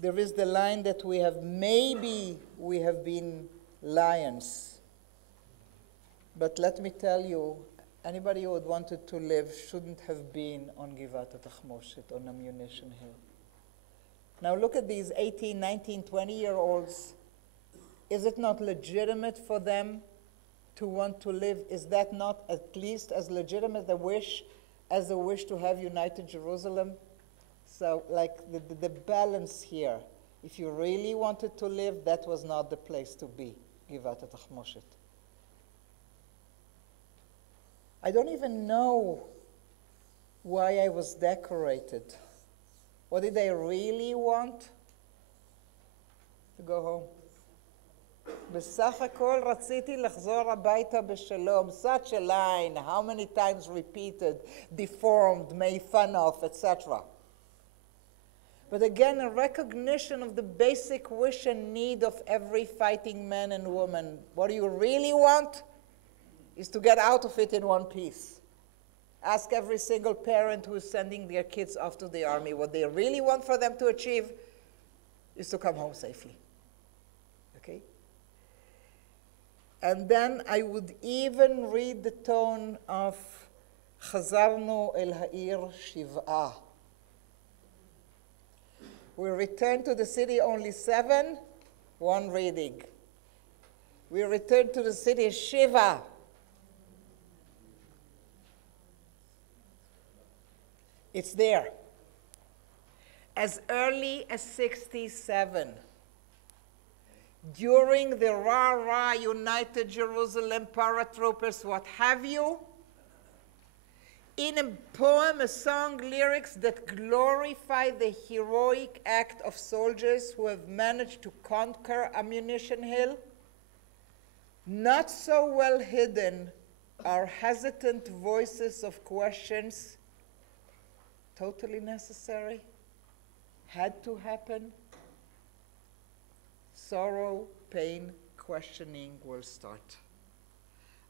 there is the line that we have been lions. But let me tell you, anybody who had wanted to live shouldn't have been on Givat HaTachmoshet, on Ammunition Hill. Now look at these 18, 19, 20-year-olds. Is it not legitimate for them to want to live? Is that not at least as legitimate a wish as a wish to have united Jerusalem? So like the balance here, if you really wanted to live, that was not the place to be, Givat HaTachmoshet. I don't even know why I was decorated. What did I really want? To go home. בסך הכל רציתי לחזור הביתה בשלום. Such a line, how many times repeated, deformed, made fun of, etc. But again, a recognition of the basic wish and need of every fighting man and woman. What do you really want? Is to get out of it in one piece. Ask every single parent who is sending their kids off to the army. What they really want for them to achieve is to come home safely. Okay? And then I would even read the tone of Chazarnu el ha'ir shiv'ah. We returned to the city only 7, 1 reading. We returned to the city Shiva. It's there. As early as 67, during the Rah-Rah United Jerusalem paratroopers, what have you, in a poem, a song, lyrics that glorify the heroic act of soldiers who have managed to conquer Ammunition Hill, not so well hidden are hesitant voices of questions. Totally necessary, had to happen. Sorrow, pain, questioning will start.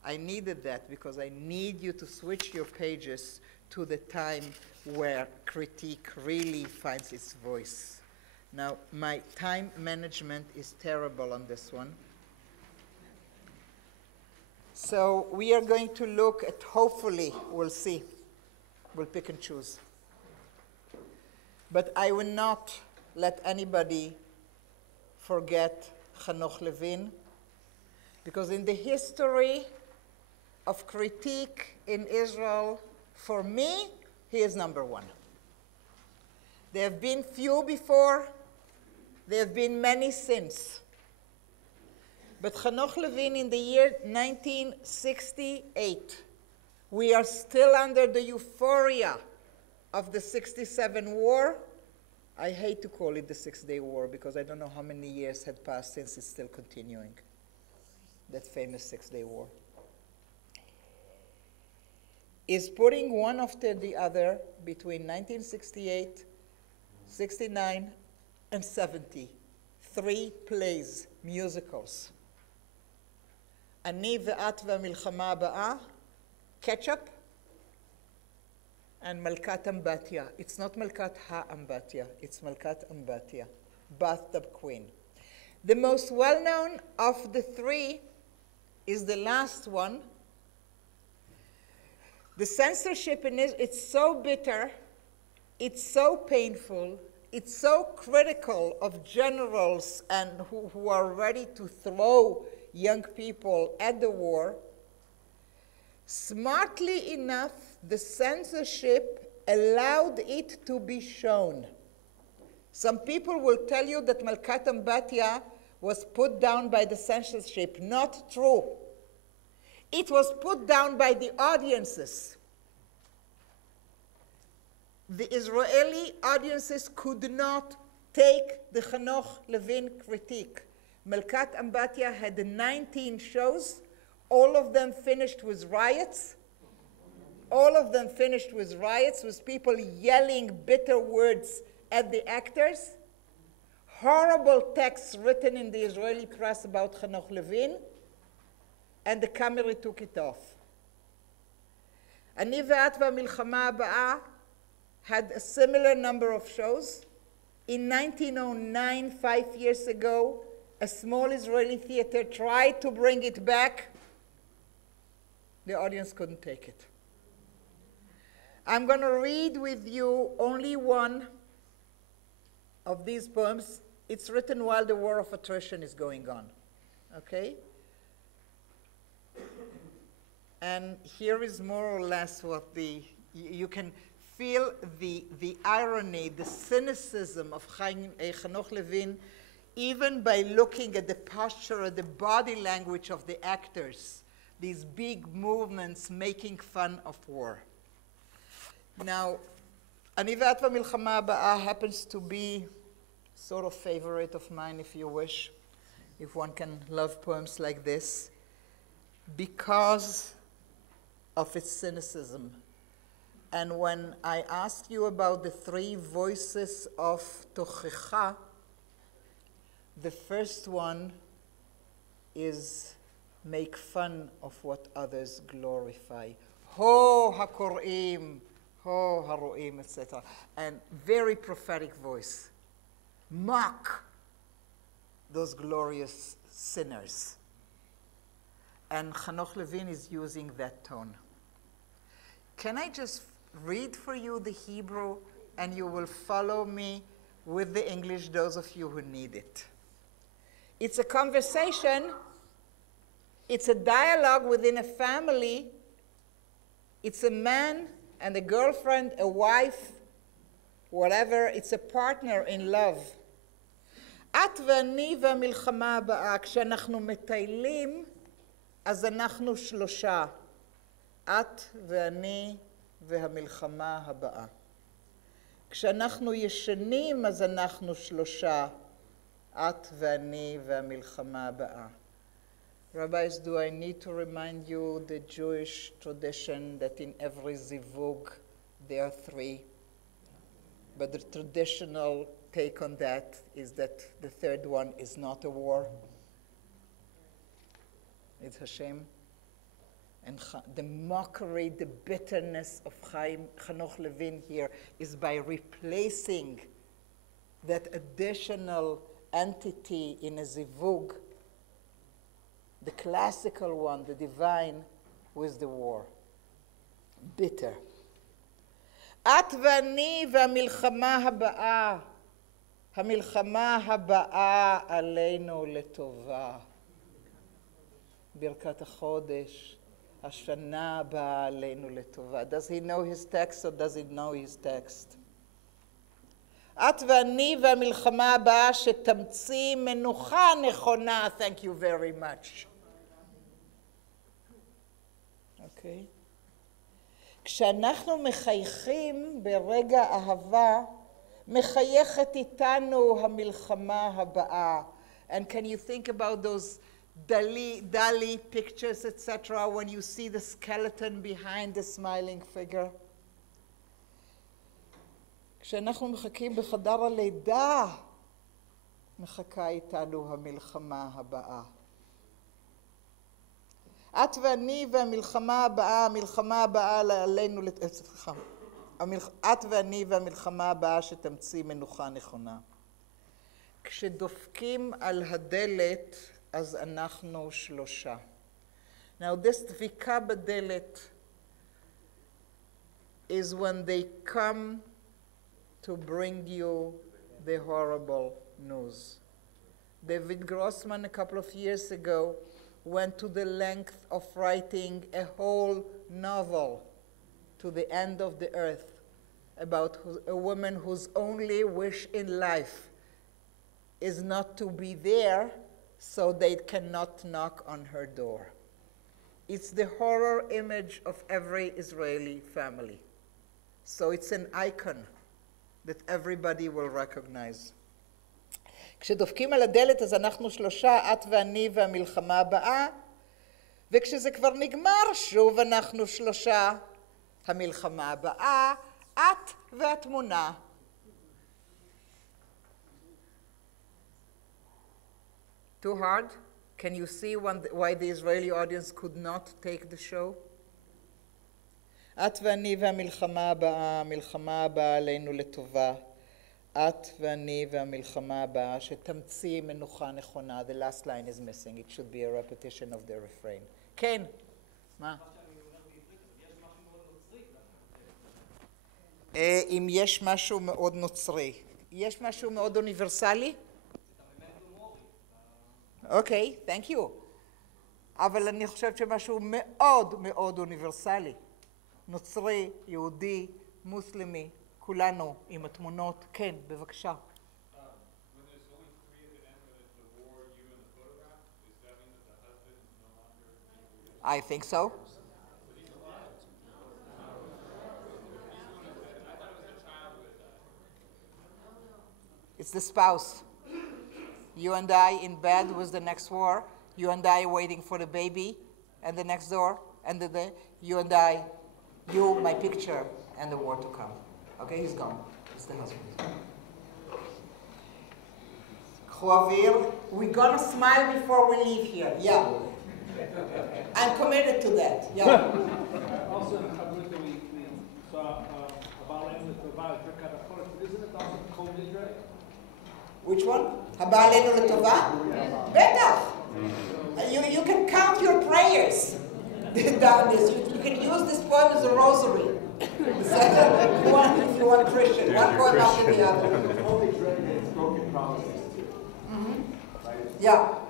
I needed that because I need you to switch your pages to the time where critique really finds its voice. Now, my time management is terrible on this one. So we are going to look at, hopefully, we'll see. We'll pick and choose. But I will not let anybody forget Hanoch Levin, because in the history of critique in Israel, for me, he is number 1. There have been few before, there have been many since. But Hanoch Levin in the year 1968, we are still under the euphoria of the 67 war. I hate to call it the 6-Day War because I don't know how many years had passed since it's still continuing, that famous 6-Day War. Is putting one after the other between 1968, 69, and 70. 3 plays, musicals. אני ואת והמלחמה הבאה, Ketchup, and Malkat Ambatya. It's not Malkat HaAmbatya, it's Malkat Ambatya, Bathtub Queen. The most well-known of the 3 is the last one. The censorship in it, it's so bitter, it's so painful, it's so critical of generals and who are ready to throw young people at the war. Smartly enough, the censorship allowed it to be shown. Some people will tell you that Malkat Ambatya was put down by the censorship. Not true. It was put down by the audiences. The Israeli audiences could not take the Hanoch Levin critique. Malkat Ambatya had 19 shows, all of them finished with riots. all of them finished with riots, with people yelling bitter words at the actors. Horrible texts written in the Israeli press about Hanoch Levin, and the camera took it off. Ani ve'at va'milchama haba'a had a similar number of shows. In 1909, 5 years ago, a small Israeli theater tried to bring it back. The audience couldn't take it. I'm going to read with you only one of these poems. It's written while the war of attrition is going on. Okay? And here is more or less what you can feel the irony, the cynicism of Hanoch Levin, even by looking at the posture, at the body language of the actors, these big movements making fun of war. Now, Ani ve'at va'milchama haba'a happens to be sort of favorite of mine, if you wish, if one can love poems like this, because of its cynicism. And when I asked you about the three voices of Tochecha, the first one is make fun of what others glorify. Ho hakorim, ho haroim, etc. And very prophetic voice. Mock those glorious sinners. And Hanoch Levin is using that tone. Can I just read for you the Hebrew, and you will follow me with the English, those of you who need it. It's a conversation. It's a dialogue within a family. It's a man and a girlfriend, a wife, whatever. It's a partner in love. את ואני והמלחמה הבאה, כשאנחנו מטיילים, אז אנחנו שלושה. את ואני והמלחמה הבאה. כשאנחנו ישנים, אז אנחנו שלושה. את ואני והמלחמה הבאה. Rabbis, do I need to remind you the Jewish tradition that in every zivug there are three? But the traditional take on that is that the third one is not a war. It's Hashem. And the mockery, the bitterness of Hanoch Levin here is by replacing that additional entity in a zivug, the classical one, the divine, with the war. Bitter. את ואני והמלחמה הבאה. המלחמה הבאה עלינו לטובה. ברכת החודש. השנה הבאה עלינו לטובה. Does he know his text or does he know his text? את ואני והמלחמה הבאה שתמציא מנוחה נכונה. Thank you very much. Okay. כשאנחנו מחייכים ברגע אהבה, מחייכת איתנו המלחמה הבאה. And can you think about those Dali pictures, etc., when you see the skeleton behind the smiling figure? כשאנחנו מחכים בחדר הלידה, מחכה איתנו המלחמה הבאה. את ואני והמלחמה הבאה, המלחמה הבאה עלינו, סליחה, את ואני והמלחמה הבאה שתמציא מנוחה נכונה. כשדופקים על הדלת, אז אנחנו שלושה. Now this דפיקה בדלת is when they come to bring you the horrible news. David Grossman, a couple of years ago, went to the length of writing a whole novel, To the End of the Earth, about a woman whose only wish in life is not to be there so they cannot knock on her door. It's the horror image of every Israeli family. So it's an icon that everybody will recognize. כשדופקים על הדלת אז אנחנו שלושה, את ואני והמלחמה הבאה, וכשזה כבר נגמר שוב אנחנו שלושה, המלחמה הבאה, את והתמונה. Too hard? Can you see why the Israeli audience could not take the show? את ואני והמלחמה הבאה, המלחמה הבאה עלינו לטובה. את ואני והמלחמה הבאה, שתמציא מנוחה נכונה. The last line is missing. It should be a repetition of the refrain. כן. מה? אם יש משהו מאוד נוצרי. יש משהו מאוד אוניברסלי? אוקיי, thank you. אבל אני חושבת שמשהו מאוד מאוד אוניברסלי. נוצרי, יהודי, מוסלמי, כולנו עם התמונות. כן, בבקשה. I think so. It's the spouse. You and I in bed with the next war. You and I waiting for the baby and the next door. And you and I, you, my picture, and the war to come. Okay, he's gone. It's the husband. We're going to smile before we leave here. Yeah. I'm committed to that. Yeah. Also, in Chabad, we saw isn't it also called Israel? Which one? הבא עלינו לטובה? בטח. You can count your prayers down this. You can use this poem as a rosary. If you want Christian. One poem after the other. Yeah.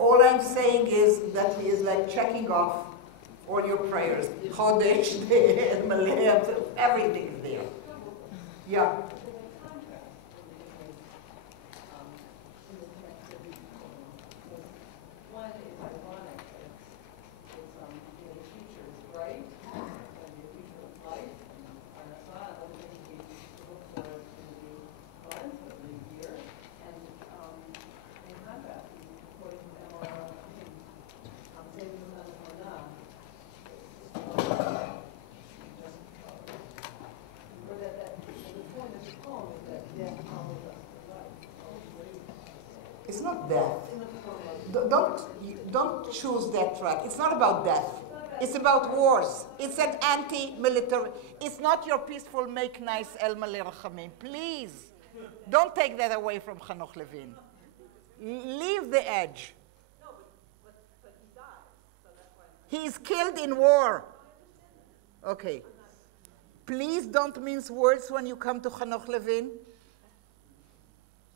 All I'm saying is that he is like checking off all your prayers. Chodesh, everything is there. Yeah. One is ironic. It's teachers, right? And the future of life. And that's not another thing we look forward to the lines of the year. And in contrast, according to MRR, I'm saving the money for now. It's not death. Don't choose that track. It's not about death. It's about wars. It's an anti-military. It's not your peaceful, make nice El Maleh Rachamim. Please, don't take that away from Hanoch Levin. Leave the edge. No, but he dies, so that's why. He is killed in war. Okay. Please don't mince words when you come to Hanoch Levin.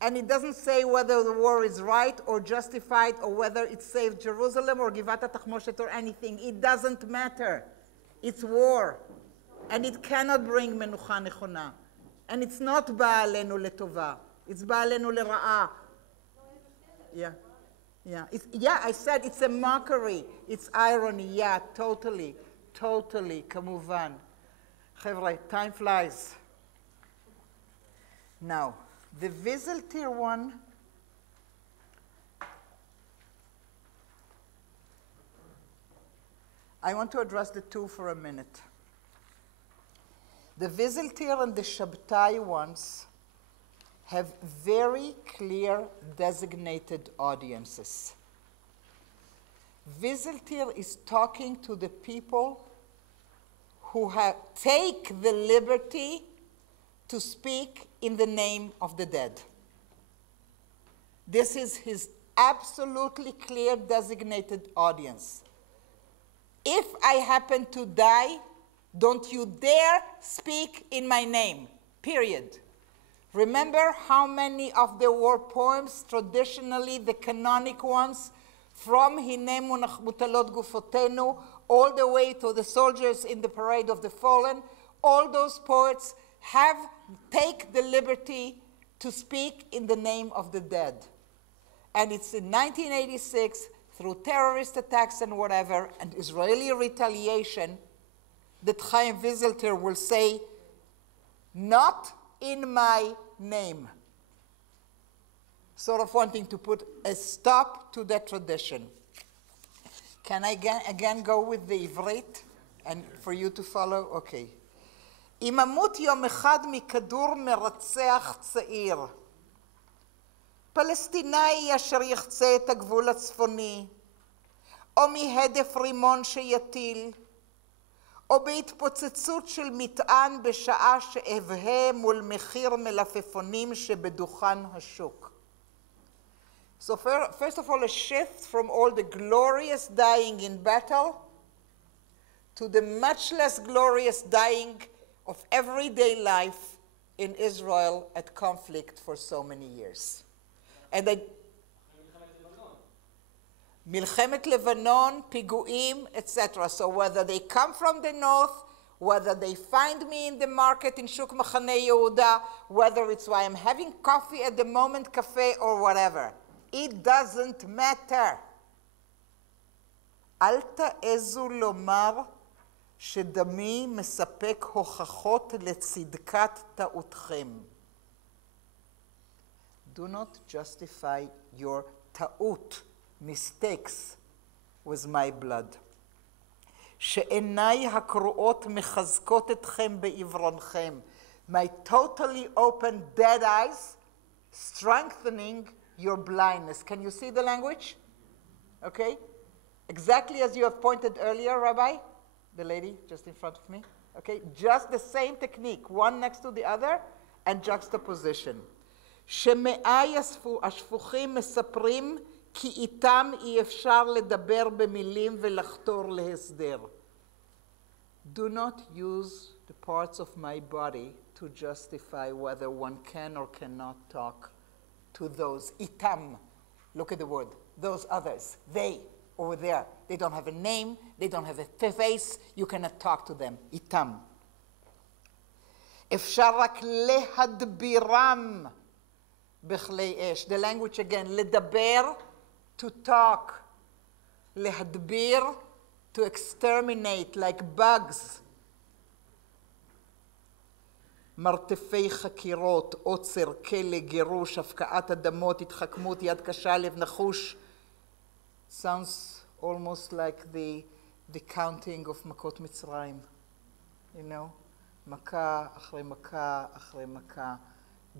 And it doesn't say whether the war is right or justified or whether it saved Jerusalem or Givat HaTachmoshet or anything. It doesn't matter. It's war. And it cannot bring menucha nechona. And it's not ba'alenu letova. It's ba'alenu lera'ah. Yeah. Yeah, I said it's a mockery. It's irony. Yeah, totally. Totally. Kamuvan. Chevra, time flies. Now, the Wieseltier one, I want to address the two for a minute. The Wieseltier and the Shabtai ones have very clear designated audiences. Wieseltier is talking to the people who take the liberty to speak in the name of the dead. This is his absolutely clear designated audience. If I happen to die, don't you dare speak in my name, period. Remember how many of the war poems, traditionally the canonic ones, from Hine Mutalot Gufotenu, all the way to the soldiers in the Parade of the Fallen, all those poets take the liberty to speak in the name of the dead. And it's in 1986, through terrorist attacks and whatever, and Israeli retaliation, that Chaim Wieseltier will say, not in my name. sort of wanting to put a stop to that tradition. Can I again go with the Ivrit and for you to follow? Okay. אם אמות יום אחד מכדור מרצח צעיר, פלסטיני אשר יחצה את הגבול הצפוני, או מהדף רימון שיטיל, או בהתפוצצות של מטען בשעה שאבהה מול מחיר מלפפונים שבדוכן השוק. So first of all, a shift from all the glorious dying in battle to the much less glorious dying of everyday life in Israel at conflict for so many years. And Milchemet Lebanon, Piguim, etc. So whether they come from the north, whether they find me in the market in Shuk Machane Yehuda, whether it's why I'm having coffee at the Moment Cafe or whatever, it doesn't matter. אל תעזו לומר שדמי מספק הוכחות לצדקת טעותכם. Do not justify your טעות, mistakes, with my blood. שעיניי הקרועות מחזקות אתכם בעברונכם. My totally open dead eyes strengthening your blindness. Can you see the language? Okay? Exactly as you have pointed earlier, Rabbi, the lady just in front of me. Okay? Just the same technique, one next to the other, and juxtaposition. שמאי השפוכים מספרים כי איתם אי אפשר לדבר במילים ולחתור להסדר. Do not use the parts of my body to justify whether one can or cannot talk to those itam. Look at the word. Those others. They, over there. They don't have a name. They don't have a face. You cannot talk to them. Itam. אפשר רק להדבירם בכלי אש. The language again. לדבר, to talk. להדביר, to exterminate like bugs. מרתפי חקירות, עוצר, כלא, גירוש, הפקעת אדמות, התחכמות, יד קשה, לב נחוש. Sounds almost like the counting of מכות מצרים. You know? מכה אחרי מכה אחרי מכה.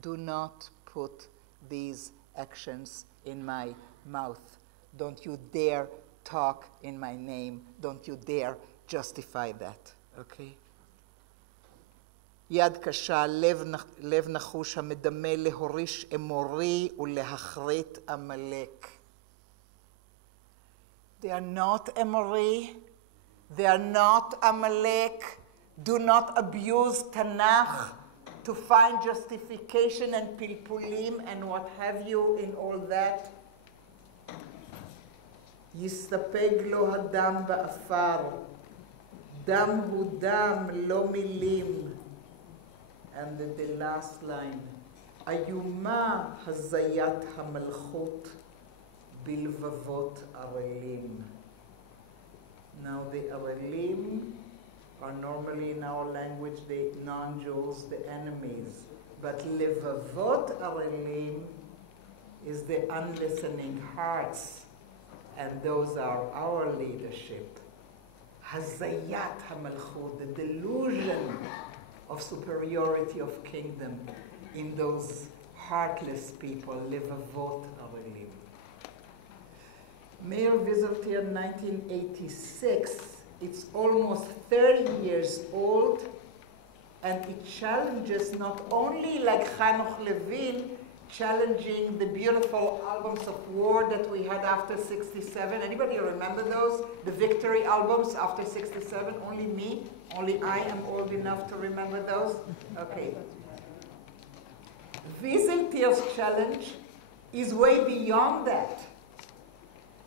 Do not put these actions in my mouth. Don't you dare talk in my name. Don't you dare justify that. Okay? יד קשה, לב נחוש המדמה להוריש אמורי ולהחריט עמלק. They are not Emori. They are not Amalek. Do not abuse Tanakh to find justification and pilpulim and what have you in all that. יסתפק לו הדם באפר. דם הוא דם, לא מילים. And the last line, איומה הזיית המלכות בלבבות ערלים. Now the ערלים are normally in our language the non-Jews, the enemies. But לבבות ערלים is the unlistening hearts. And those are our leadership. הזיית המלכות, the delusion of superiority of kingdom in those heartless people, לבבות ערלים. Meir visited here in 1986. It's almost 30 years old, and it challenges not only like Hanoch Levin, challenging the beautiful albums of war that we had after 67. Anybody remember those? The victory albums after 67? Only me? Only I am old enough to remember those? Okay. Wieseltier's challenge is way beyond that.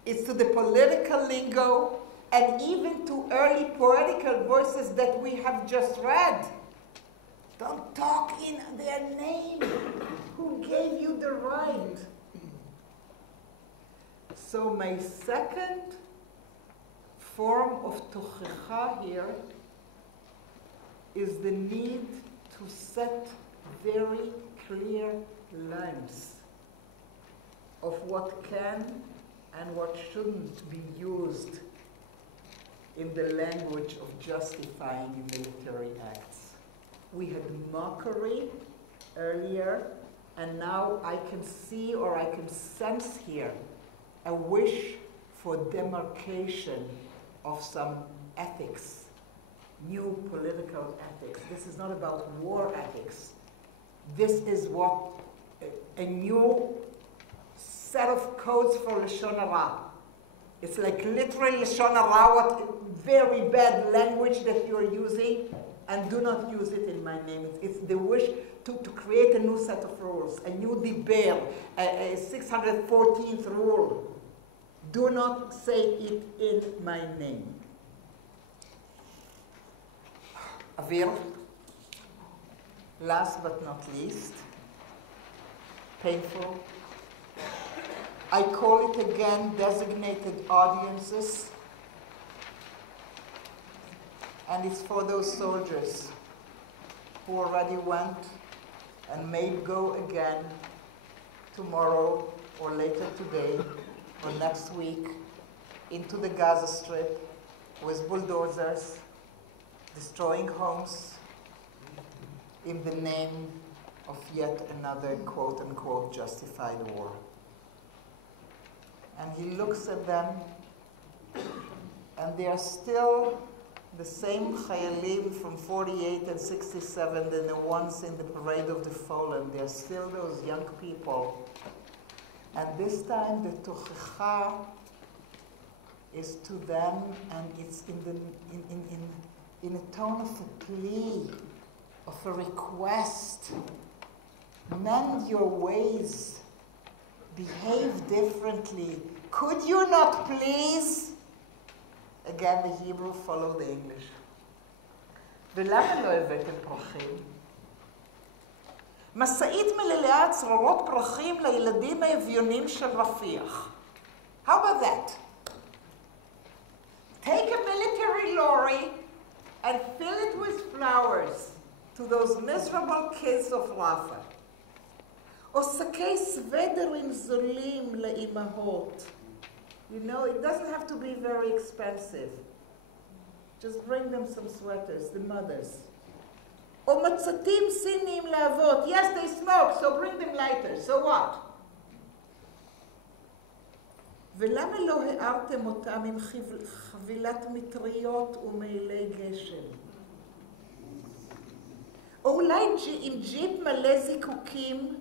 It's to the political lingo and even to early poetical voices that we have just read. Don't talk in their name. Who gave you the right? So my second form of tochecha here is the need to set very clear lines. of what can and what shouldn't be used in the language of justifying military acts. We had mockery earlier, and now I can see or I can sense here a wish for demarcation of some ethics, new political ethics. This is not about war ethics. This is what a new set of codes for Lashon Hara. It's like literally Lashon Hara, what very bad language that you're using, and do not use it in my name. It's the wish to create a new set of rules, a new diber, a 614th rule. Do not say it in my name. Avir, last but not least, painful. I call it again designated audiences, and it's for those soldiers who already went and may go again tomorrow or later today or next week into the Gaza Strip with bulldozers, destroying homes in the name of yet another quote-unquote justified war. And he looks at them, and they are still the same chayalim from 48 and 67, than the ones in the Parade of the Fallen. They are still those young people. And this time the tochecha is to them, and it's in a tone of a plea, of a request. Mend your ways. Behave differently. Could you not please? Again, the Hebrew followed the English. ולמה לא הבאתם פרחים? משאית מלאה צרורות פרחים לילדים האביונים של רפיח. How about that? Take a military lorry and fill it with flowers to those miserable kids of Rafah. או שקי סוודרים זולים לאימהות. You know, it doesn't have to be very expensive. Just bring them some sweaters, the mothers. או מצתים סיניים לאבות. Yes, they smoke, so bring them lighters. So what? ולמה לא הערתם אותם עם חבילת מטריות ומעילי גשם? או אולי עם ג'יפ מלא זיקוקים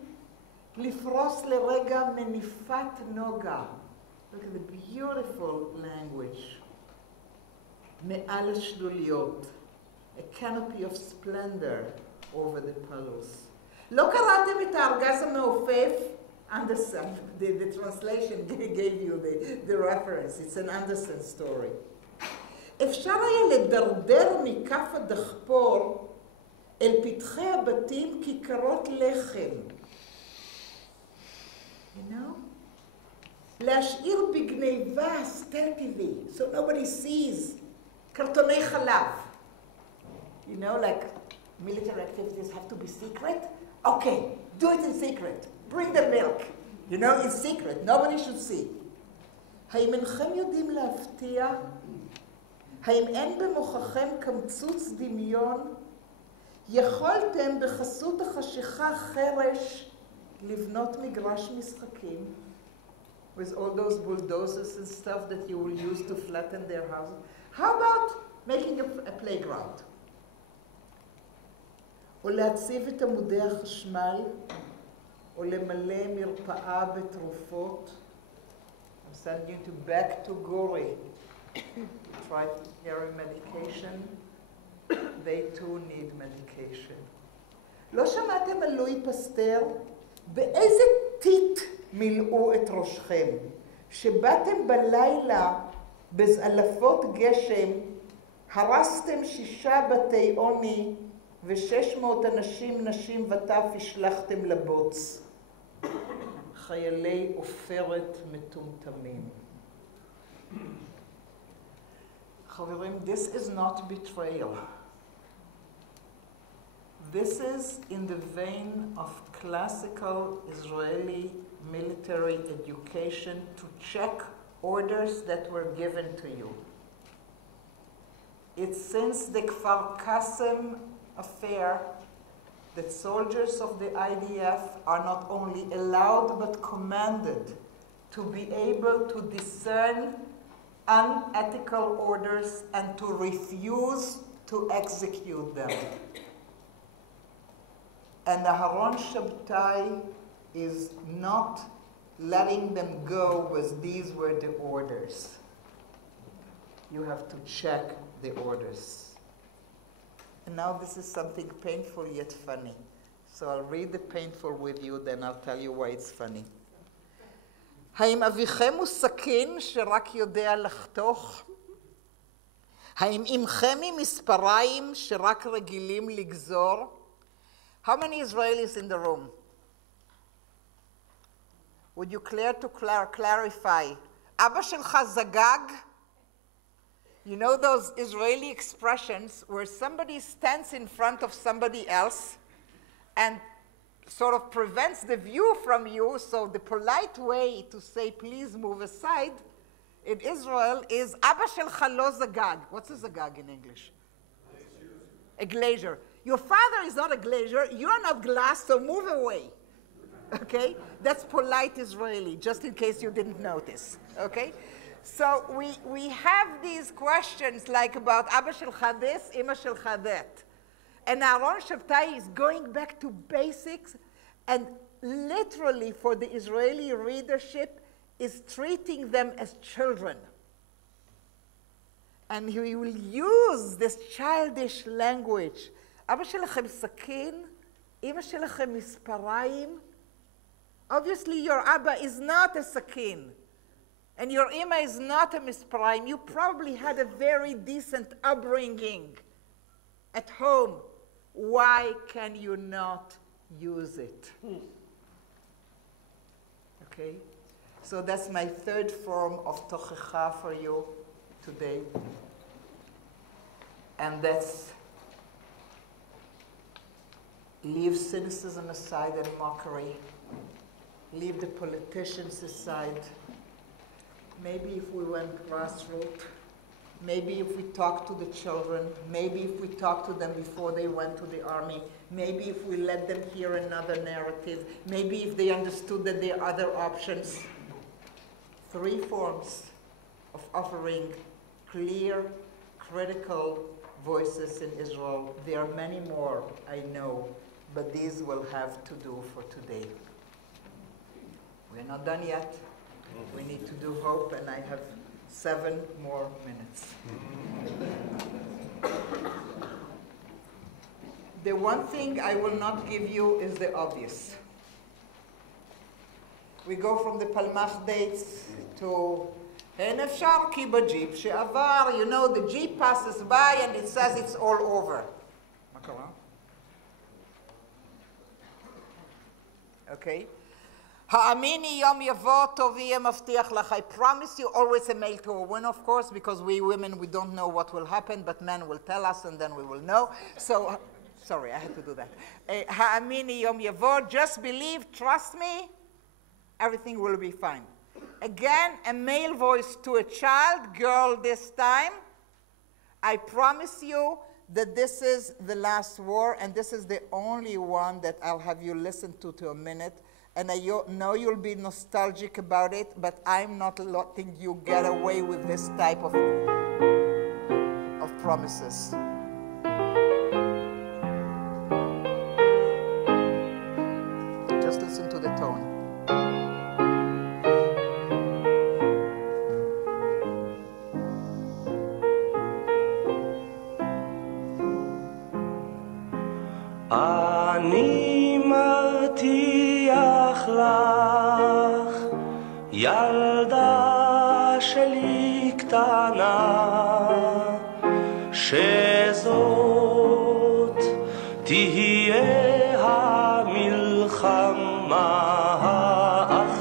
לפרוס לרגע מניפת נוגה. Look at the beautiful language. מעל השלוליות. A canopy of splendor over the puddles. לא קראתם את הארגז המעופף? Anderson, the translation gave you the reference. It's an Anderson story. אפשר היה לדרדר מכף הדחפור אל פתחי הבתים כיכרות לחם. You know? להשאיר בגניבה stealthily, so nobody sees. קרטוני חלב. You know, like military activities have to be secret. Okay, do it in secret. Bring the milk. You know, in secret. Nobody should see. האם אינכם יודעים להפתיע? האם אין במוחכם קמצוץ דמיון? יכולתם בחסות החשיכה חרש לבנות מגרש משחקים? With all those bulldozers and stuff that you will use to flatten their houses. How about making a playground? או להציב את עמודי החשמל, או למלא מרפאה בתרופות. I'm sending you back to Gori. Try to carry medication. They too need medication. לא שמעתם על לואי פסטר? באיזה טיט מילאו את ראשכם? שבאתם בלילה בזעלפות גשם, הרסתם 6 בתי עוני, ו600 אנשים, נשים וטף השלחתם לבוץ. חיילי עופרת מטומטמים. חברים, this is not betrayal. This is in the vein of classical Israeli military education to check orders that were given to you. It's since the Kfar Qasim affair that soldiers of the IDF are not only allowed but commanded to be able to discern unethical orders and to refuse to execute them. And Aharon Shabtai is not letting them go as these were the orders. You have to check the orders. And now this is something painful yet funny. So I'll read the painful with you, then I'll tell you why it's funny. האם אביכם הוא סכין שרק יודע לחתוך? האם אמכם היא מספריים שרק רגילים לגזור? How many Israelis in the room? Would you care to clarify? אבא שלך זגג? You know those Israeli expressions where somebody stands in front of somebody else and sort of prevents the view from you, so the polite way to say, please move aside, in Israel is, Abba shelcha lo zagag. What's a zagag in English? A glazier. Your father is not a glazier, you're not glass, so move away. Okay? That's polite Israeli, just in case you didn't notice. Okay? So we have these questions like about Abba shelcha this, Ima shelcha that. And Aharon Shabtai is going back to basics and literally for the Israeli readership is treating them as children. And he will use this childish language. Abba shelachem sakin, Ima shelachem misparayim. Obviously your Abba is not a sakin. And your Ima is not a misparayim. You probably had a very decent upbringing at home. Why can you not use it? Okay? So that's my third form of tochecha for you today. And that's leave cynicism aside and mockery. Leave the politicians aside. Maybe if we went grassroots, maybe if we talked to the children, maybe if we talked to them before they went to the army, maybe if we let them hear another narrative, maybe if they understood that there are other options. 3 forms of offering clear, critical voices in Israel. There are many more, I know, but these will have to do for today. We're not done yet. We need to do hope, and I have 7 more minutes. The one thing I will not give you is the obvious. We go from the Palmach dates to אין אפשר כי בג'יפ שעבר, you know, the jeep passes by and it says it's all over. מה קרה? Okay. האמיני יום יבוא טוב יהיה מבטיח לך. I promise you, always a male to a woman, of course, because we women, we don't know what will happen, but men will tell us and then we will know. So, sorry, I had to do that. האמיני יום יבוא, just believe, trust me, everything will be fine. Again, a male voice to a child, girl this time. I promise you that this is the last war, and this is the only one that I'll have you listen to a minute. And I know you'll be nostalgic about it, but I'm not letting you get away with this type of promises. Just listen to the tone. אני מבטיח לך, ילדה שלי קטנה, שזאת תהיה המלחמה האחרונה.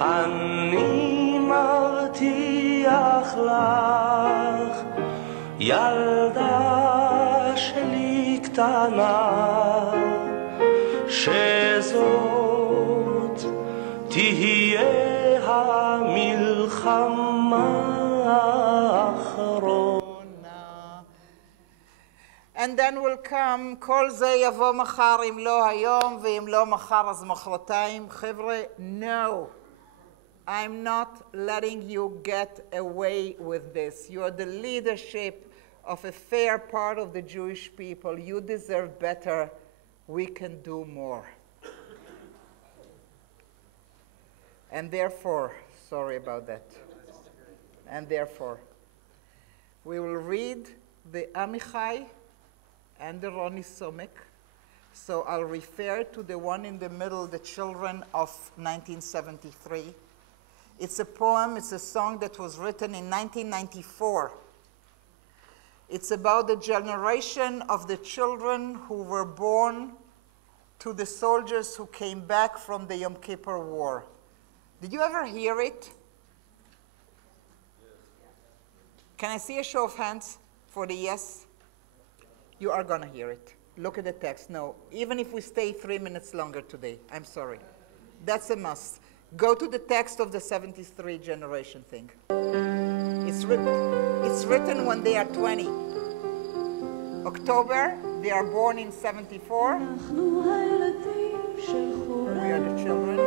אני מבטיח לך, ילדה שלי קטנה, שזאת המלחמה האחרונה. And then will come, כל זה יבוא מחר, אם לא היום, ואם לא מחר אז מחרתיים. חבר'ה, no. I'm not letting you get away with this. You are the leadership of a fair part of the Jewish people. You deserve better. We can do more. And therefore, sorry about that. And therefore, we will read the Amichai and the Roni Somek. So I'll refer to the one in the middle, The Children of 1973. It's a poem, it's a song that was written in 1994. It's about the generation of the children who were born to the soldiers who came back from the Yom Kippur War. Did you ever hear it? Can I see a show of hands for the yes? You are going to hear it. Look at the text. No, even if we stay 3 minutes longer today, I'm sorry. That's a must. Go to the text of the 73 generation thing. It's written when they are 20. October, they are born in 74. We are the children.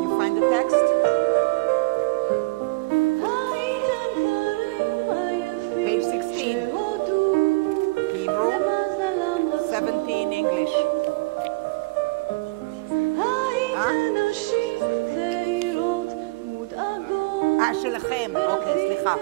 You find the text? Page 16. Hebrew. 17 English. שלכם. אוקיי, סליחה.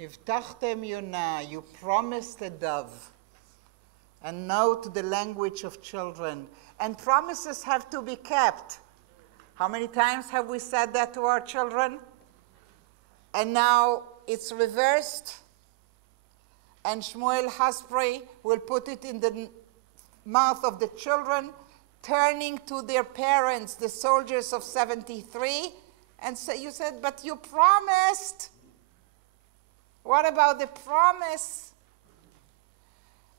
הבטחתם יונה, you promised a dove. And note the language of children. And promises have to be kept. How many times have we said that to our children? And now it's reversed. And Shmuel Hasprey will put it in the mouth of the children, turning to their parents, the soldiers of 73, and say, you said, but you promised. What about the promise?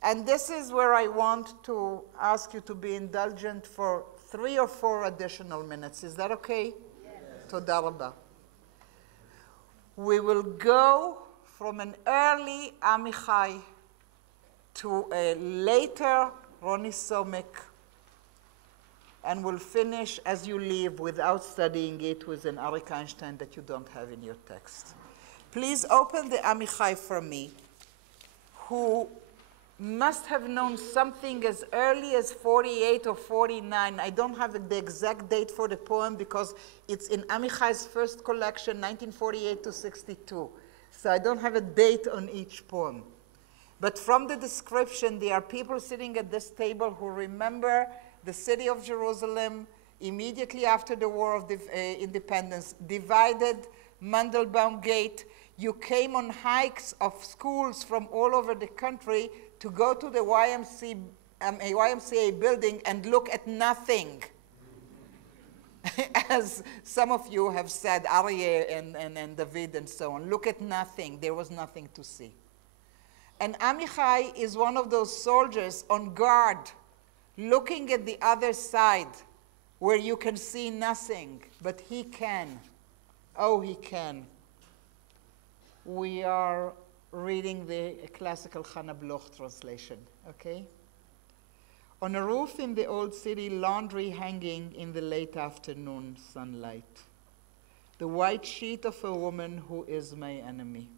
And this is where I want to ask you to be indulgent for 3 or 4 additional minutes. Is that okay? Yes. Toda rabba. We will go from an early Amichai to a later Roni Somek, and we'll finish as you leave without studying it with an Arik Einstein that you don't have in your text. Please open the Amichai for me. who must have known something as early as 48 or 49. I don't have the exact date for the poem because it's in Amichai's first collection, 1948 to 62. So I don't have a date on each poem. But from the description, there are people sitting at this table who remember the city of Jerusalem immediately after the War of Independence, divided, Mandelbaum Gate. You came on hikes of schools from all over the country to go to the YMCA building and look at nothing. As some of you have said, Aryeh and David and so on, look at nothing. There was nothing to see. And Amichai is one of those soldiers on guard, looking at the other side where you can see nothing, but he can. Oh, he can. We are reading the classical Hannah Bloch translation, okay? On a roof in the old city, laundry hanging in the late afternoon sunlight. The white sheet of a woman who is my enemy.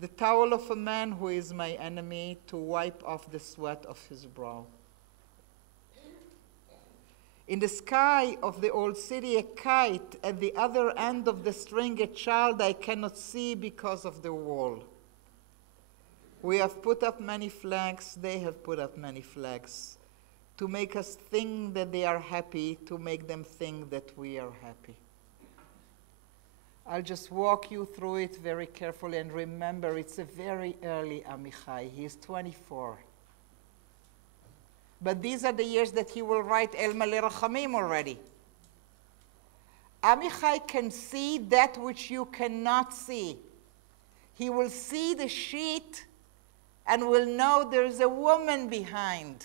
The towel of a man who is my enemy to wipe off the sweat of his brow. In the sky of the old city, a kite, at the other end of the string, a child I cannot see because of the wall. We have put up many flags, they have put up many flags, to make us think that they are happy, to make them think that we are happy. I'll just walk you through it very carefully, and remember, it's a very early Amichai. He is 24. But these are the years that he will write El Maleh Rachamim already. Amichai can see that which you cannot see. He will see the sheet and will know there's a woman behind.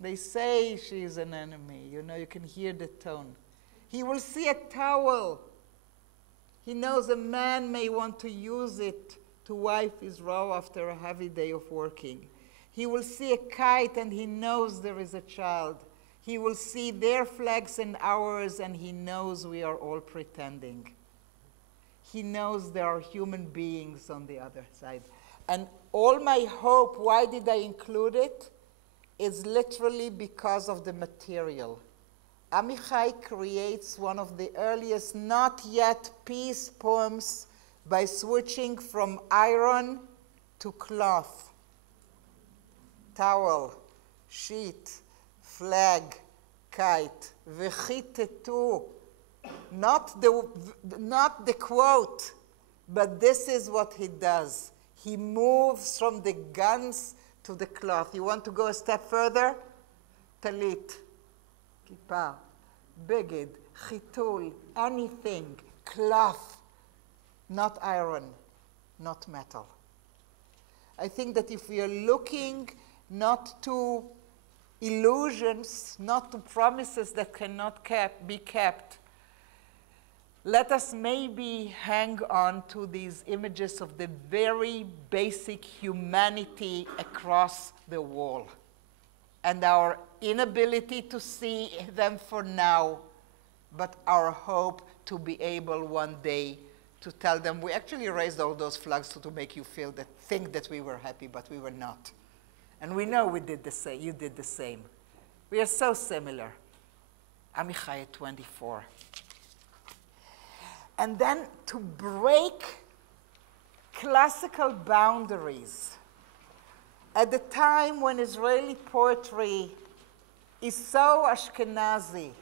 They say she's an enemy. You know, you can hear the tone. He will see a towel. He knows a man may want to use it to wipe his brow after a heavy day of working. He will see a kite and he knows there is a child. He will see their flags and ours and he knows we are all pretending. He knows there are human beings on the other side. And all my hope, why did I include it? Is literally because of the material. Amichai creates one of the earliest not yet peace poems by switching from iron to cloth. Towel, sheet, flag, kite, v'chitetu. Not the quote, but this is what he does. He moves from the guns to the cloth. You want to go a step further? Talit, kippah, beged, chitul, anything, cloth, not iron, not metal. I think that if we are looking not to illusions, not to promises that cannot be kept, let us maybe hang on to these images of the very basic humanity across the wall and our inability to see them for now, but our hope to be able one day to tell them, we actually raised all those flags to make you think that we were happy, but we were not. And we know we did the same. You did the same. We are so similar. Amichai at 24. And then to break classical boundaries. At the time when Israeli poetry is so Ashkenazi,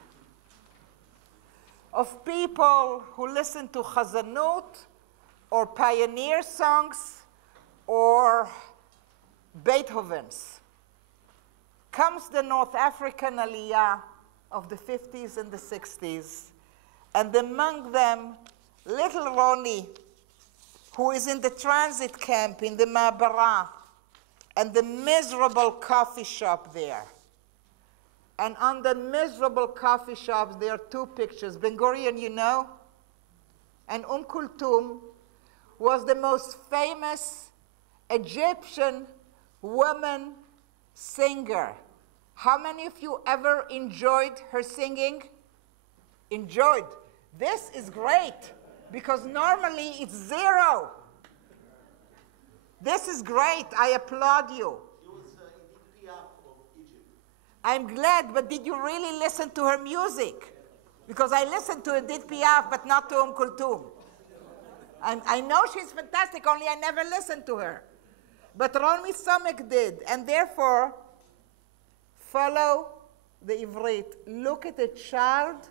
of people who listen to Chazanut or pioneer songs or Beethoven's, comes the North African Aliyah of the 50s and the 60s, and among them, little Ronnie, who is in the transit camp in the Ma'abara, and the miserable coffee shop there. And on the miserable coffee shops, there are two pictures. Ben Gurion, you know, and Kulthum was the most famous Egyptian woman singer. How many of you ever enjoyed her singing? Enjoyed. This is great, because normally it's zero. This is great. I applaud you. She was Edith Piaf of Egypt. I'm glad, but did you really listen to her music? Because I listened to Edith Piaf, but not to Kulthum. I know she's fantastic, only I never listened to her. But Ronmi Somek did, and therefore, follow the Ivrit. Look at a child,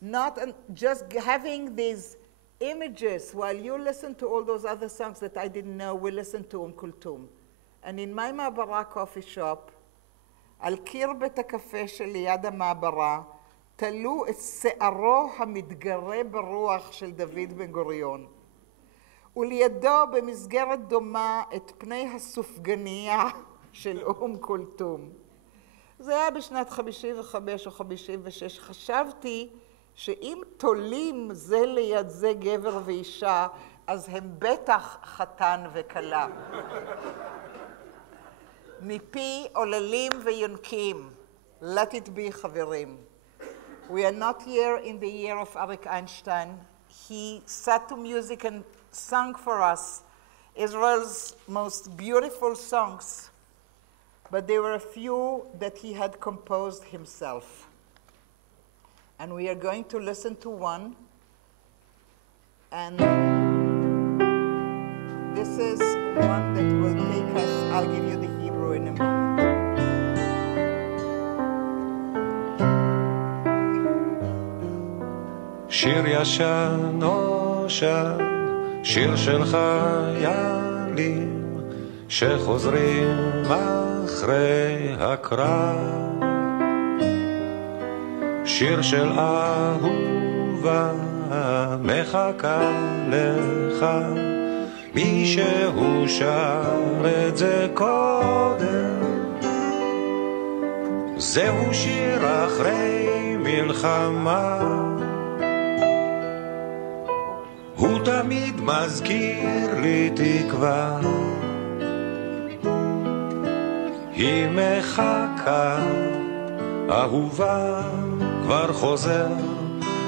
not just having these images while you listen to all those other songs that I didn't know. We listened to Kulthum. And in my מעברה coffee shop, על קיר בית הקפה שליד המעברה, תלו את שערו המתגרה ברוח של דוד בן גוריון. ולידו במסגרת דומה את פני הסופגניה של קולתום. זה היה בשנת 55 או 56. חשבתי שאם תולים זה ליד זה גבר ואישה, אז הם בטח חתן וכלה. מפי עוללים ויונקים. Let it be, חברים. We are not here in the year of Arik Einstein. He sat to music and sang for us Israel's most beautiful songs, but there were a few that he had composed himself. And we are going to listen to one. And this is one that will take us, I'll give you the Hebrew in a moment. שיר ישן נושן, שיר של חיילים שחוזרים אחרי הקרב, שיר של אהובה מחכה לך, מישהו שר את זה קודם, זהו שיר אחרי מלחמה, הוא תמיד מזכיר לי תקווה, היא מחכה, אהובה כבר חוזר,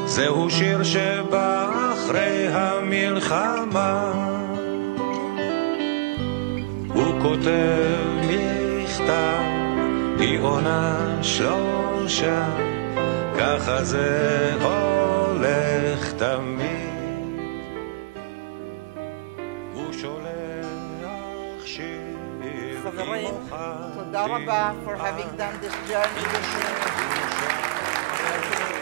זהו שיר שבא אחרי המלחמה, הוא כותב מכתב, היא עונה שלושה, ככה זה הולך תמיד. חברים, תודה רבה for having done this journey with me.